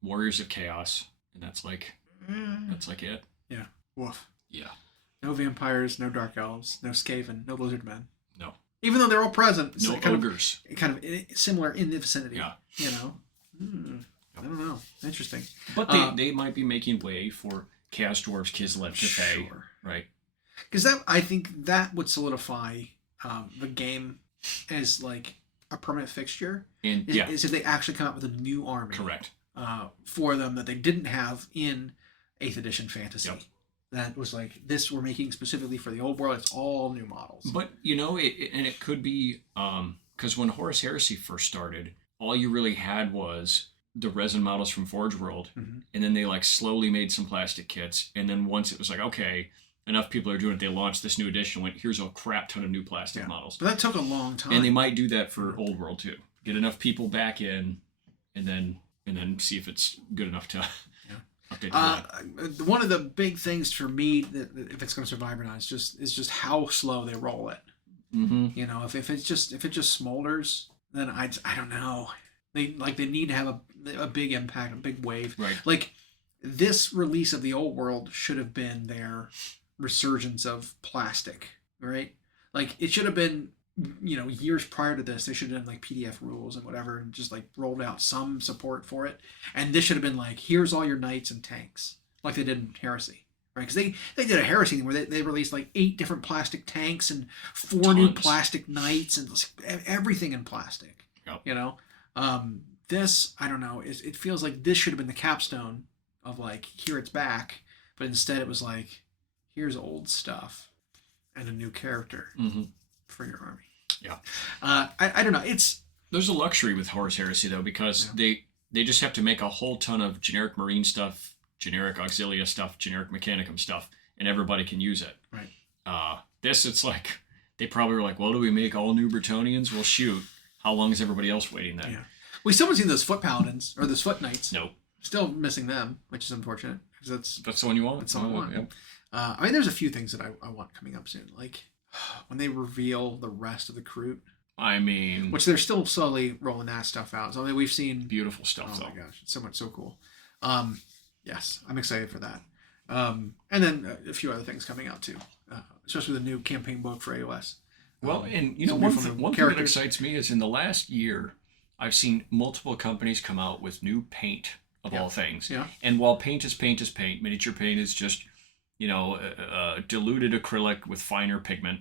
Warriors of Chaos, and that's like it. Yeah. Woof. Yeah. No vampires, no dark elves, no Skaven, no lizard men. No. Even though they're all present. No ogres. Kind of similar in the vicinity. Yeah. I don't know. Interesting. But they might be making way for Chaos Dwarves, Kislev, Cathay. Sure. Right. Because I think that would solidify the game as like a permanent fixture. Is if they actually come up with a new army. Correct. For them that they didn't have in 8th edition fantasy. Yep. That was like, this we're making specifically for the Old World. It's all new models. But, and it could be, because when Horus Heresy first started, all you really had was the resin models from Forge World, and then they like slowly made some plastic kits, and then once it was like, okay, enough people are doing it, they launched this new edition, went, here's a crap ton of new plastic models. But that took a long time. And they might do that for Old World too. Get enough people back in, and then see if it's good enough to update. One of the big things for me, that if it's going to survive or not, is just how slow they roll it. You know, if it just smolders, then I don't know. They need to have a big impact, a big wave. Right. Like this release of the Old World should have been their resurgence of plastic, right? Like it should have been, you know, years prior to this, they should have done like PDF rules and whatever, and just like rolled out some support for it. And this should have been like, here's all your knights and tanks, like they did in Heresy, right? Because they did a Heresy thing where they released like 8 different plastic tanks and 4 new plastic knights and everything in plastic. Yep. You know, this, I don't know, it feels like this should have been the capstone of like, here it's back, but instead it was like, here's old stuff and a new character for your army. Yeah. I don't know. There's a luxury with Horus Heresy though, because they just have to make a whole ton of generic Marine stuff, generic Auxilia stuff, generic Mechanicum stuff, and everybody can use it. Right. This, it's like, they probably were like, well, do we make all new Bretonnians? Well, shoot. How long is everybody else waiting then? Yeah. We still haven't seen those foot paladins or those foot knights. Nope. Still missing them, which is unfortunate. Because that's the one you want? That's the one I want. Yep. I mean, there's a few things that I want coming up soon. Like when they reveal the rest of the Kroot. I mean... Which they're still slowly rolling that stuff out. So I mean, we've seen... Beautiful stuff, though. Oh my gosh. It's so cool. Yes, I'm excited for that. And then a few other things coming out too. Especially the new campaign book for AOS. Well, and you know, one thing that excites me is in the last year, I've seen multiple companies come out with new paint of all things. Yeah. And while paint is paint, miniature paint is just, you know, diluted acrylic with finer pigment.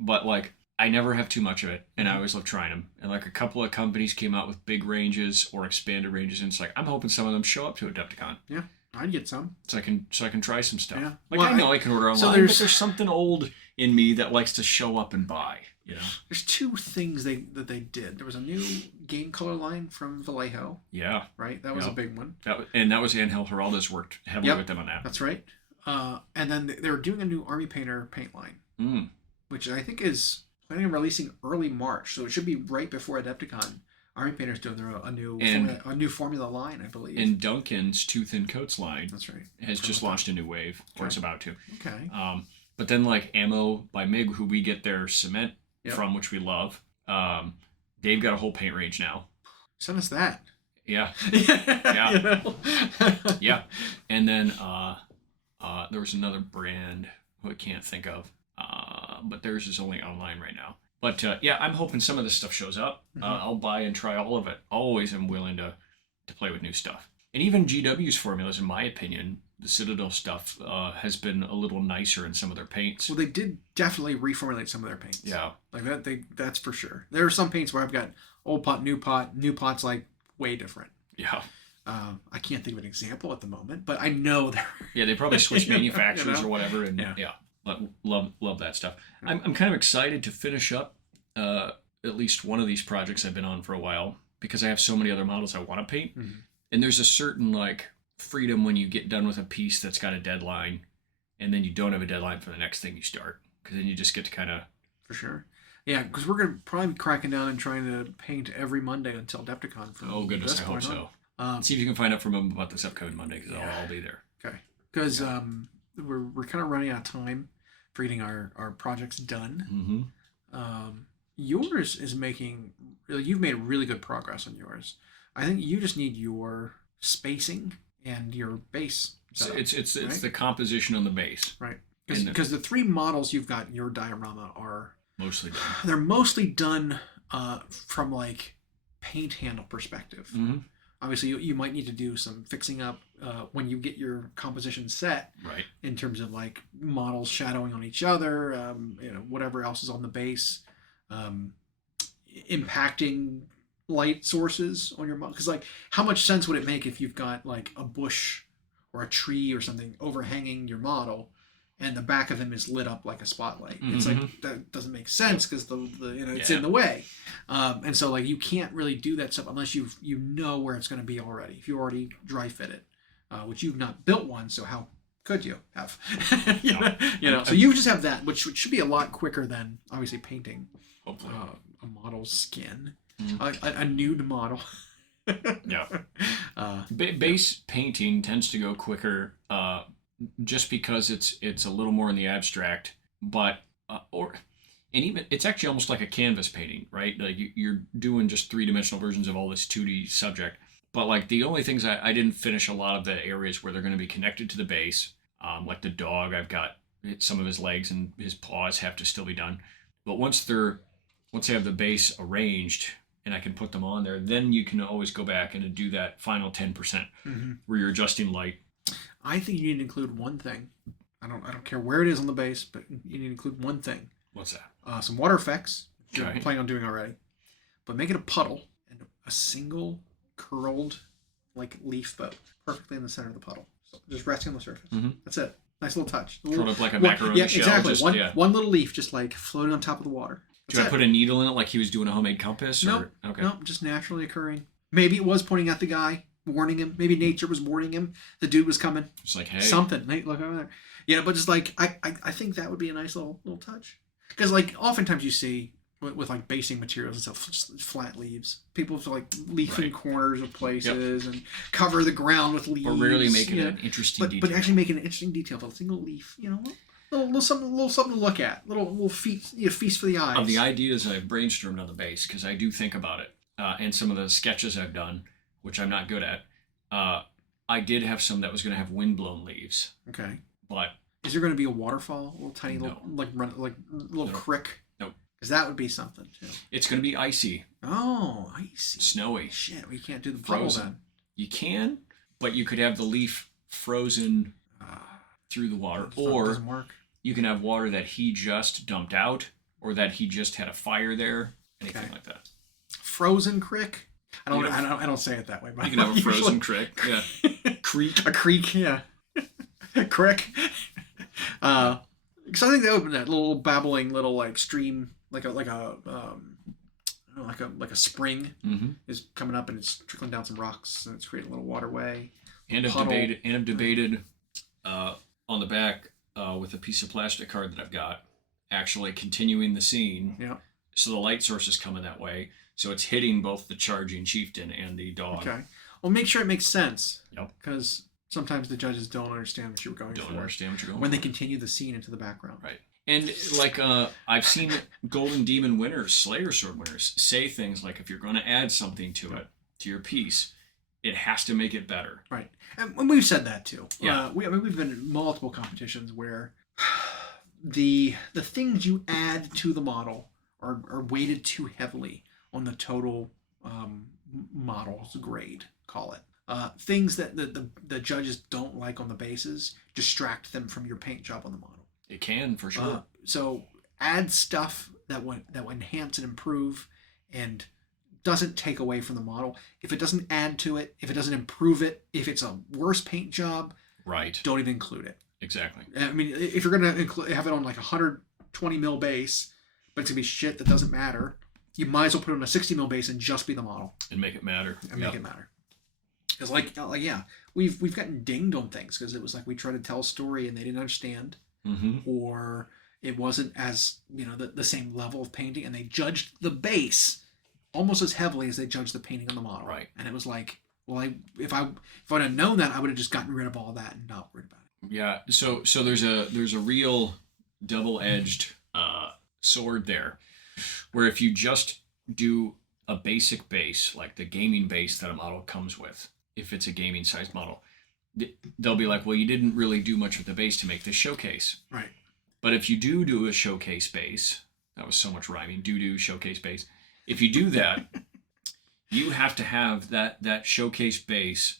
But like, I never have too much of it, and I always love trying them. And like a couple of companies came out with big ranges or expanded ranges, and it's like I'm hoping some of them show up to Adepticon. Yeah, I'd get some. So I can try some stuff. Yeah. Like well, I know I can order online, so but there's something old in me that likes to show up and buy. You know, there's 2 things that they did. There was a new game color line from Vallejo. Yeah. Right? That was a big one. That was Angel Geraldes worked heavily with them on that. That's right. And then they were doing a new Army Painter paint line, which I think is planning on releasing early March. So it should be right before Adepticon. Army Painter's doing a new formula line, I believe. And Duncan's Tooth and Coats line. That's right. Has just launched a new wave, or it's about to. Okay. But then like Ammo by MIG, who we get their cement from, which we love. They've got a whole paint range now. Send us that. Yeah. Yeah. You know? Yeah. And then there was another brand who I can't think of, but theirs is only online right now. But yeah, I'm hoping some of this stuff shows up. I'll buy and try all of it. Always am willing to play with new stuff. And even GW's formulas, in my opinion, the Citadel stuff has been a little nicer in some of their paints. Well, they did definitely reformulate some of their paints. Yeah. Like that's for sure. There are some paints where I've got old pot, new pot's like way different. Yeah. I can't think of an example at the moment, but I know they're... Yeah, they probably switched manufacturers or whatever, and love that stuff. I'm kind of excited to finish up at least one of these projects I've been on for a while, because I have so many other models I want to paint. And there's a certain like freedom when you get done with a piece that's got a deadline, and then you don't have a deadline for the next thing you start, because then you just get to kind of... For sure. Yeah, because we're going to probably be cracking down and trying to paint every Monday until Adepticon. Oh, goodness, I hope so. See if you can find out from them about this upcoming Monday, because I'll be there. Okay. Because we're kind of running out of time for getting our projects done. Yours is you've made really good progress on yours. I think you just need your spacing and your base setup, it's the composition on the base. Right. Because the 3 models you've got in your diorama are mostly done. They're mostly done from like paint handle perspective. Obviously, you might need to do some fixing up when you get your composition set. Right. In terms of like models shadowing on each other, whatever else is on the base, impacting light sources on your model. Because like, how much sense would it make if you've got like a bush or a tree or something overhanging your model, and the back of him is lit up like a spotlight. It's like, that doesn't make sense because the it's Yeah. in the way. And so like you can't really do that stuff unless you know where it's going to be already. If you already dry fit it, which you've not built one, so how could you have? you know, so you just have that, which should be a lot quicker than obviously painting a model's skin, a nude model. Yeah. Base painting tends to go quicker, just because it's a little more in the abstract, but and even it's actually almost like a canvas painting, right? Like you're doing just 3-dimensional versions of all this 2D subject. But like the only things I didn't finish a lot of the areas where they're going to be connected to the base, like the dog. I've got some of his legs and his paws have to still be done. But once they have the base arranged, and I can put them on there, then you can always go back and do that final 10% where you're adjusting light. I think you need to include one thing. I don't care where it is on the base, but you need to include one thing. What's that? Some water effects, which Okay. you're planning on doing already. But make it a puddle and a single curled like leaf boat perfectly in the center of the puddle. So just resting on the surface. That's it. Nice little touch. Curled up like a macaroni shell. Exactly. Just, one little leaf just like floating on top of the water. Do I put a needle in it like he was doing a homemade compass? Nope. Okay. Nope. Just naturally occurring. Maybe it was pointing at the guy, warning him. Maybe nature was warning him. The dude was coming. It's like, hey. Something. Nate, look over there. Yeah, but just like, I think that would be a nice little touch. Because like oftentimes you see with like basing materials and stuff, just flat leaves. People like leaf in corners of places and cover the ground with leaves. Or rarely make it an interesting detail. But actually make it an interesting detail of a single leaf, you know? Little something to look at. Little feast for the eyes. Of the ideas I've brainstormed on the base, because I do think about it, and some of the sketches I've done, which I'm not good at, I did have some that was going to have windblown leaves. Okay. But is there going to be a waterfall, a little tiny little creek? Nope. Because that would be something too. It's going to be icy. Oh, icy. Snowy. Shit, we can't do the puddle then. You can, but you could have the leaf frozen through the water, or doesn't work. You can have water that he just dumped out, or that he just had a fire there, anything like that. Frozen crick. I don't say it that way. But you can have a frozen crick. Yeah. Creek. A creek. Yeah. Crick. Because I think that would be that little babbling little like stream, like a spring is coming up and it's trickling down some rocks and it's creating a little waterway. And I've debated on the back with a piece of plastic card that I've got, actually continuing the scene. Yeah. So the light source is coming that way. So it's hitting both the charging chieftain and the dog. Okay. Well, make sure it makes sense. Yep. Because sometimes the judges don't understand what you were going for. Don't understand what you're going when for. they continue the scene into the background. Right. And like I've seen Golden Demon winners, Slayer Sword winners, say things like, if you're going to add something to it, to your piece, it has to make it better. Right. And we've said that too. Yeah. We've been in multiple competitions where the things you add to the model are weighted too heavily on the total model's grade, call it. Things that the judges don't like on the bases distract them from your paint job on the model. It can, for sure. So add stuff that will enhance and improve and doesn't take away from the model. If it doesn't add to it, if it doesn't improve it, if it's a worse paint job, right, don't even include it. Exactly. I mean, if you're going to have it on like 120 mil base, but it's going to be shit that doesn't matter, you might as well put it on a 60 mil base and just be the model. And make it matter. Make it matter. Because yeah, we've gotten dinged on things because it was like we tried to tell a story and they didn't understand, or it wasn't as the same level of painting, and they judged the base almost as heavily as they judged the painting on the model. Right. And it was like, well, if I'd have known that, I would have just gotten rid of all that and not worried about it. Yeah. So there's a real double-edged sword there, where if you just do a basic base, like the gaming base that a model comes with, if it's a gaming sized model, they'll be like, well, you didn't really do much with the base to make this showcase. Right. But if you do a showcase base, that was so much rhyming, do showcase base. If you do that, you have to have that showcase base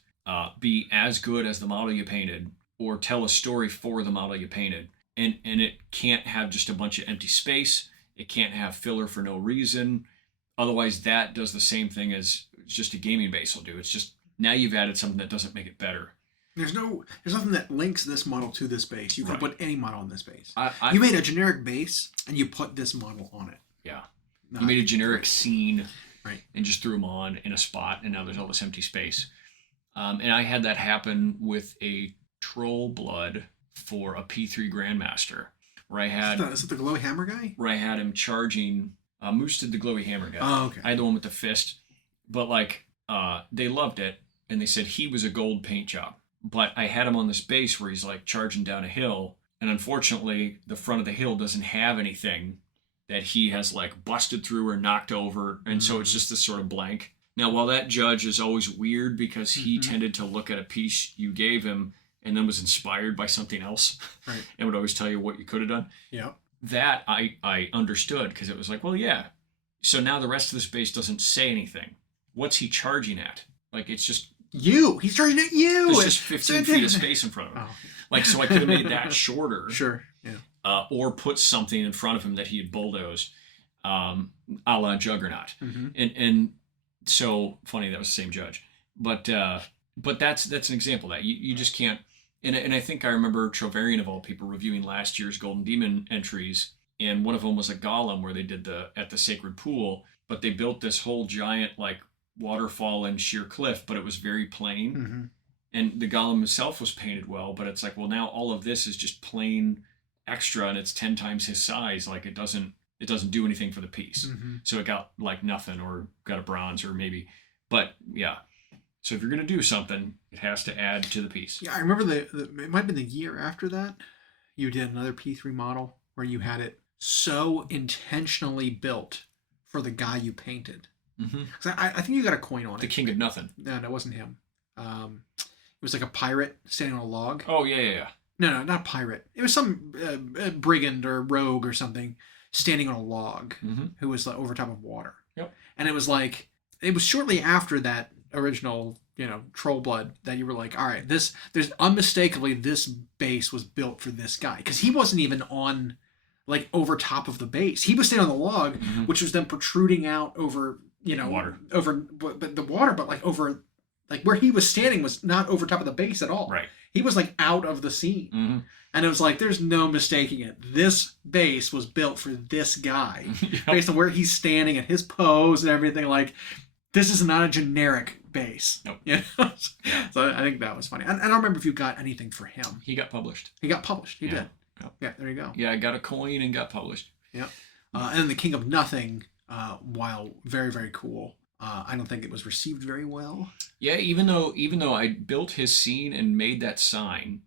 be as good as the model you painted, or tell a story for the model you painted. And it can't have just a bunch of empty space. It can't have filler for no reason. Otherwise, that does the same thing as just a gaming base will do. It's just, now you've added something that doesn't make it better. There's nothing that links this model to this base. You can put any model on this base. I you made a generic base and you put this model on it. Yeah. You made a generic scene and just threw them on in a spot, and now there's all this empty space. And I had that happen with a Troll Blood for a P3 Grandmaster, where I had... Is it the glowy hammer guy? Where I had him charging... Moose did the glowy hammer guy. Oh, okay. I had the one with the fist. But, like, they loved it, and they said he was a gold paint job. But I had him on this base where he's, like, charging down a hill, and unfortunately, the front of the hill doesn't have anything that he has, like, busted through or knocked over, and so it's just this sort of blank. Now, while that judge is always weird because he tended to look at a piece you gave him and then was inspired by something else and would always tell you what you could have done. Yeah. That I understood, because it was like, well, yeah. So now the rest of the space doesn't say anything. What's he charging at? Like, it's just... You! He's charging at you! There's just 15 feet of space in front of him. Oh. Like, so I could have made that shorter. Sure, yeah. Or put something in front of him that he had bulldozed, a la Juggernaut. And so, funny, that was the same judge. But that's an example of that. You just can't... And I think I remember Trovarian, of all people, reviewing last year's Golden Demon entries, and one of them was a golem where they did at the Sacred Pool, but they built this whole giant, like, waterfall and sheer cliff, but it was very plain. And the golem itself was painted well, but it's like, well, now all of this is just plain extra, and it's 10 times his size. Like, it doesn't do anything for the piece. So it got, like, nothing, or got a bronze, or maybe. But, yeah. So if you're going to do something, it has to add to the piece. Yeah, I remember it might have been the year after that, you did another P3 model where you had it so intentionally built for the guy you painted. Because I think you got a coin on it. The King of Nothing. No, it wasn't him. It was like a pirate standing on a log. Oh, yeah. No, not pirate. It was some brigand or rogue or something standing on a log who was, like, over top of water. Yep. And it was shortly after that original, Troll Blood that you were like, all right, there's unmistakably this base was built for this guy, because he wasn't even on, like, over top of the base. He was standing on the log, which was then protruding out over, water. But the water, but like over, like where he was standing was not over top of the base at all. Right. He was like out of the scene. And it was like, there's no mistaking it. This base was built for this guy based on where he's standing and his pose and everything. Like, this is not a generic base. Nope. So I think that was funny. I don't remember if you got anything for him. He got published. He got published. He did. Yep. Yeah, there you go. Yeah, I got a coin and got published. Yep. And then the King of Nothing, while very, very cool, I don't think it was received very well. Yeah, even though I built his scene and made that sign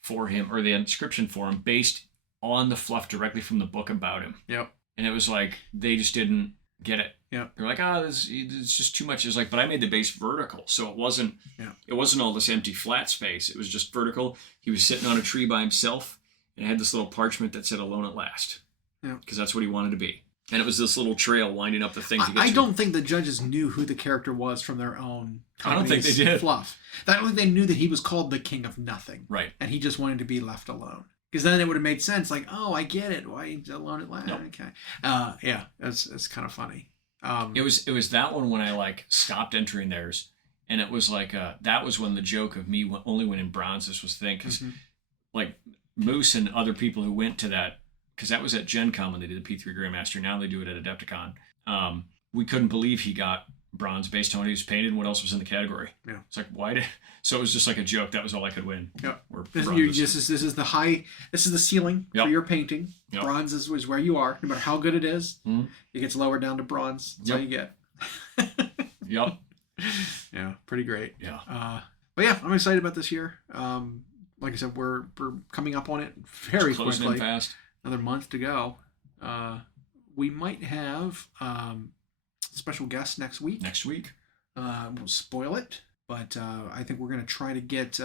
for him, or the inscription for him, based on the fluff directly from the book about him. Yep. And it was like, they just didn't get it. Yep. They're like, it's just too much. It's like, but I made the base vertical, so it wasn't all this empty flat space. It was just vertical. He was sitting on a tree by himself, and it had this little parchment that said "Alone at Last." Yeah. Because that's what he wanted to be. And it was this little trail winding up the thing to get I don't think the judges knew who the character was from their own I don't think they did. Fluff. I don't think they knew that he was called the King of Nothing. Right. And he just wanted to be left alone. Because then it would have made sense. Like, oh, I get it. Why he's alone at last. Nope. Okay. Yeah, it's kind of funny. It was that one when I, like, stopped entering theirs. And it was like, that was when the joke of me only winning bronzes was the thing. Because, like, Moose and other people who went to that, because that was at Gen Con when they did the P3 Grandmaster. Now they do it at Adepticon. We couldn't believe he got bronze based on what he was painted and what else was in the category. Yeah. It's like, why did... So it was just like a joke. That was all I could win. Yeah. This is the ceiling for your painting. Yep. Bronze is where you are. No matter how good it is, it gets lower down to bronze. That's all you get. Yep. Yeah, pretty great. Yeah. But yeah, I'm excited about this year. Like I said, we're coming up on it very closing quickly. In fast. Another month to go. We might have special guests next week. We'll spoil it, but I think we're going to try to get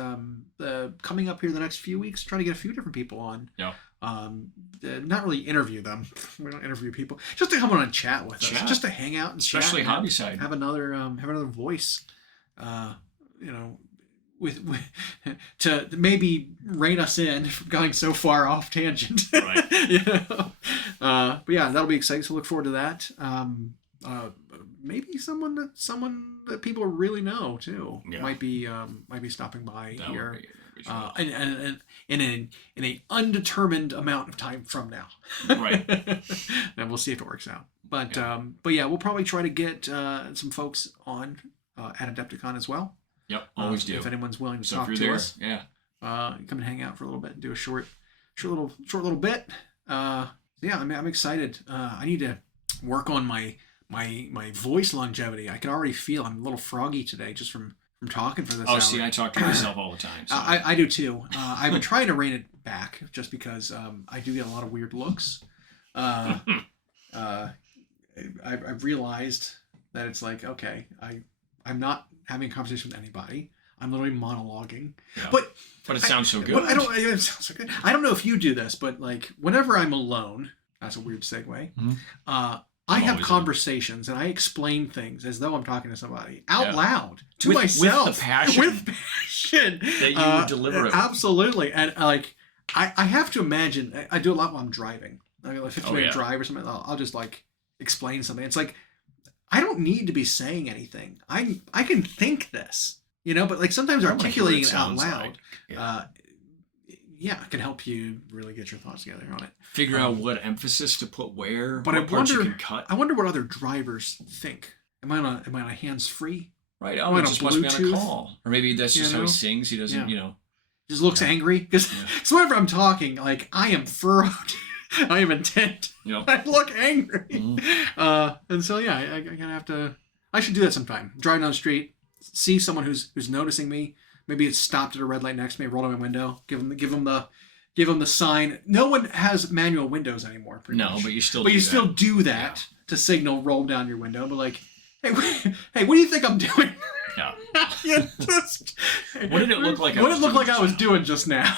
coming up here the next few weeks. Try to get a few different people on. Yeah. Not really interview them. We don't interview people. Just to come on and chat with us. Just to hang out and especially chat. Hobby side. Have another voice. With to maybe rein us in from going so far off tangent. Right. But yeah, that'll be exciting. So look forward to that. maybe someone that people really know too might be stopping by That here. would be And in an undetermined amount of time from now. Right. And we'll see if it works out. But yeah, we'll probably try to get some folks on at Adepticon as well. Yep, always do. If anyone's willing to So talk if to you're us, there, come and hang out for a little bit and do a short little bit. Yeah, I'm excited. I need to work on my voice longevity. I can already feel I'm a little froggy today just from talking for this hour. see, I talk to myself all the time. So. I do too. I've been trying to rein it back just because I do get a lot of weird looks. I've realized that it's like, okay, I'm not having a conversation with anybody. I'm literally monologuing. Yeah. But it sounds so good. But it sounds so good. I don't know if you do this, but like whenever I'm alone, that's a weird segue. Mm-hmm. I have conversations and I explain things as though I'm talking to somebody out loud to myself with the passion that you deliver it. Absolutely, and like I have to imagine. I do a lot while I'm driving. Like a 15-minute drive or something. I'll just like explain something. It's like I don't need to be saying anything. I can think this, but like sometimes articulating it out loud. It can help you really get your thoughts together on it. Figure out what emphasis to put where. But what parts you can cut. I wonder what other drivers think. Am I on a hands free? Right. Oh, it just must be on a call, or maybe that's just how he sings. He doesn't, just looks angry because whenever I'm talking, like I am furrowed. I am intent. I look angry. Mm-hmm. And so I gotta have to. I should do that sometime. Drive down the street, see someone who's noticing me. Maybe it's stopped at a red light next to me. Roll down my window. Give them the sign. No one has manual windows anymore. Much. But you still. Do that to signal roll down your window. But like, hey, what do you think I'm doing? Yeah. What did it look like? What did it look like I was doing just now?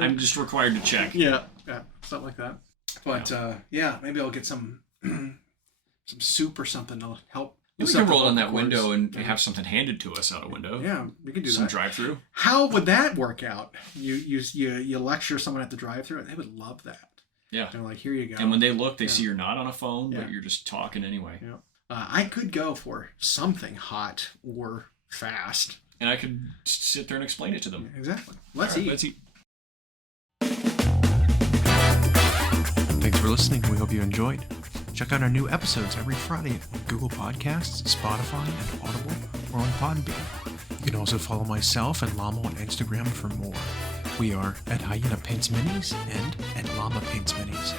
I'm just required to check. Yeah, something like that. But maybe I'll get some soup or something to help. We can roll down that window and have something handed to us out a window. Yeah, we could do some that. drive-through. How would that work out? You lecture someone at the drive-through, they would love that. Yeah. They're like, here you go. And when they look, they see you're not on a phone, but you're just talking anyway. Yeah. I could go for something hot or fast. And I could sit there and explain it to them. Exactly. Let's eat. Thanks for listening. We hope you enjoyed. Check out our new episodes every Friday on Google Podcasts, Spotify, and Audible, or on Podbean. You can also follow myself and Llama on Instagram for more. We are at Hyena Paints Minis and at Llama Paints Minis.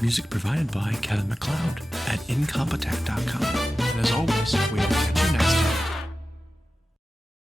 Music provided by Kevin MacLeod at incompetech.com. And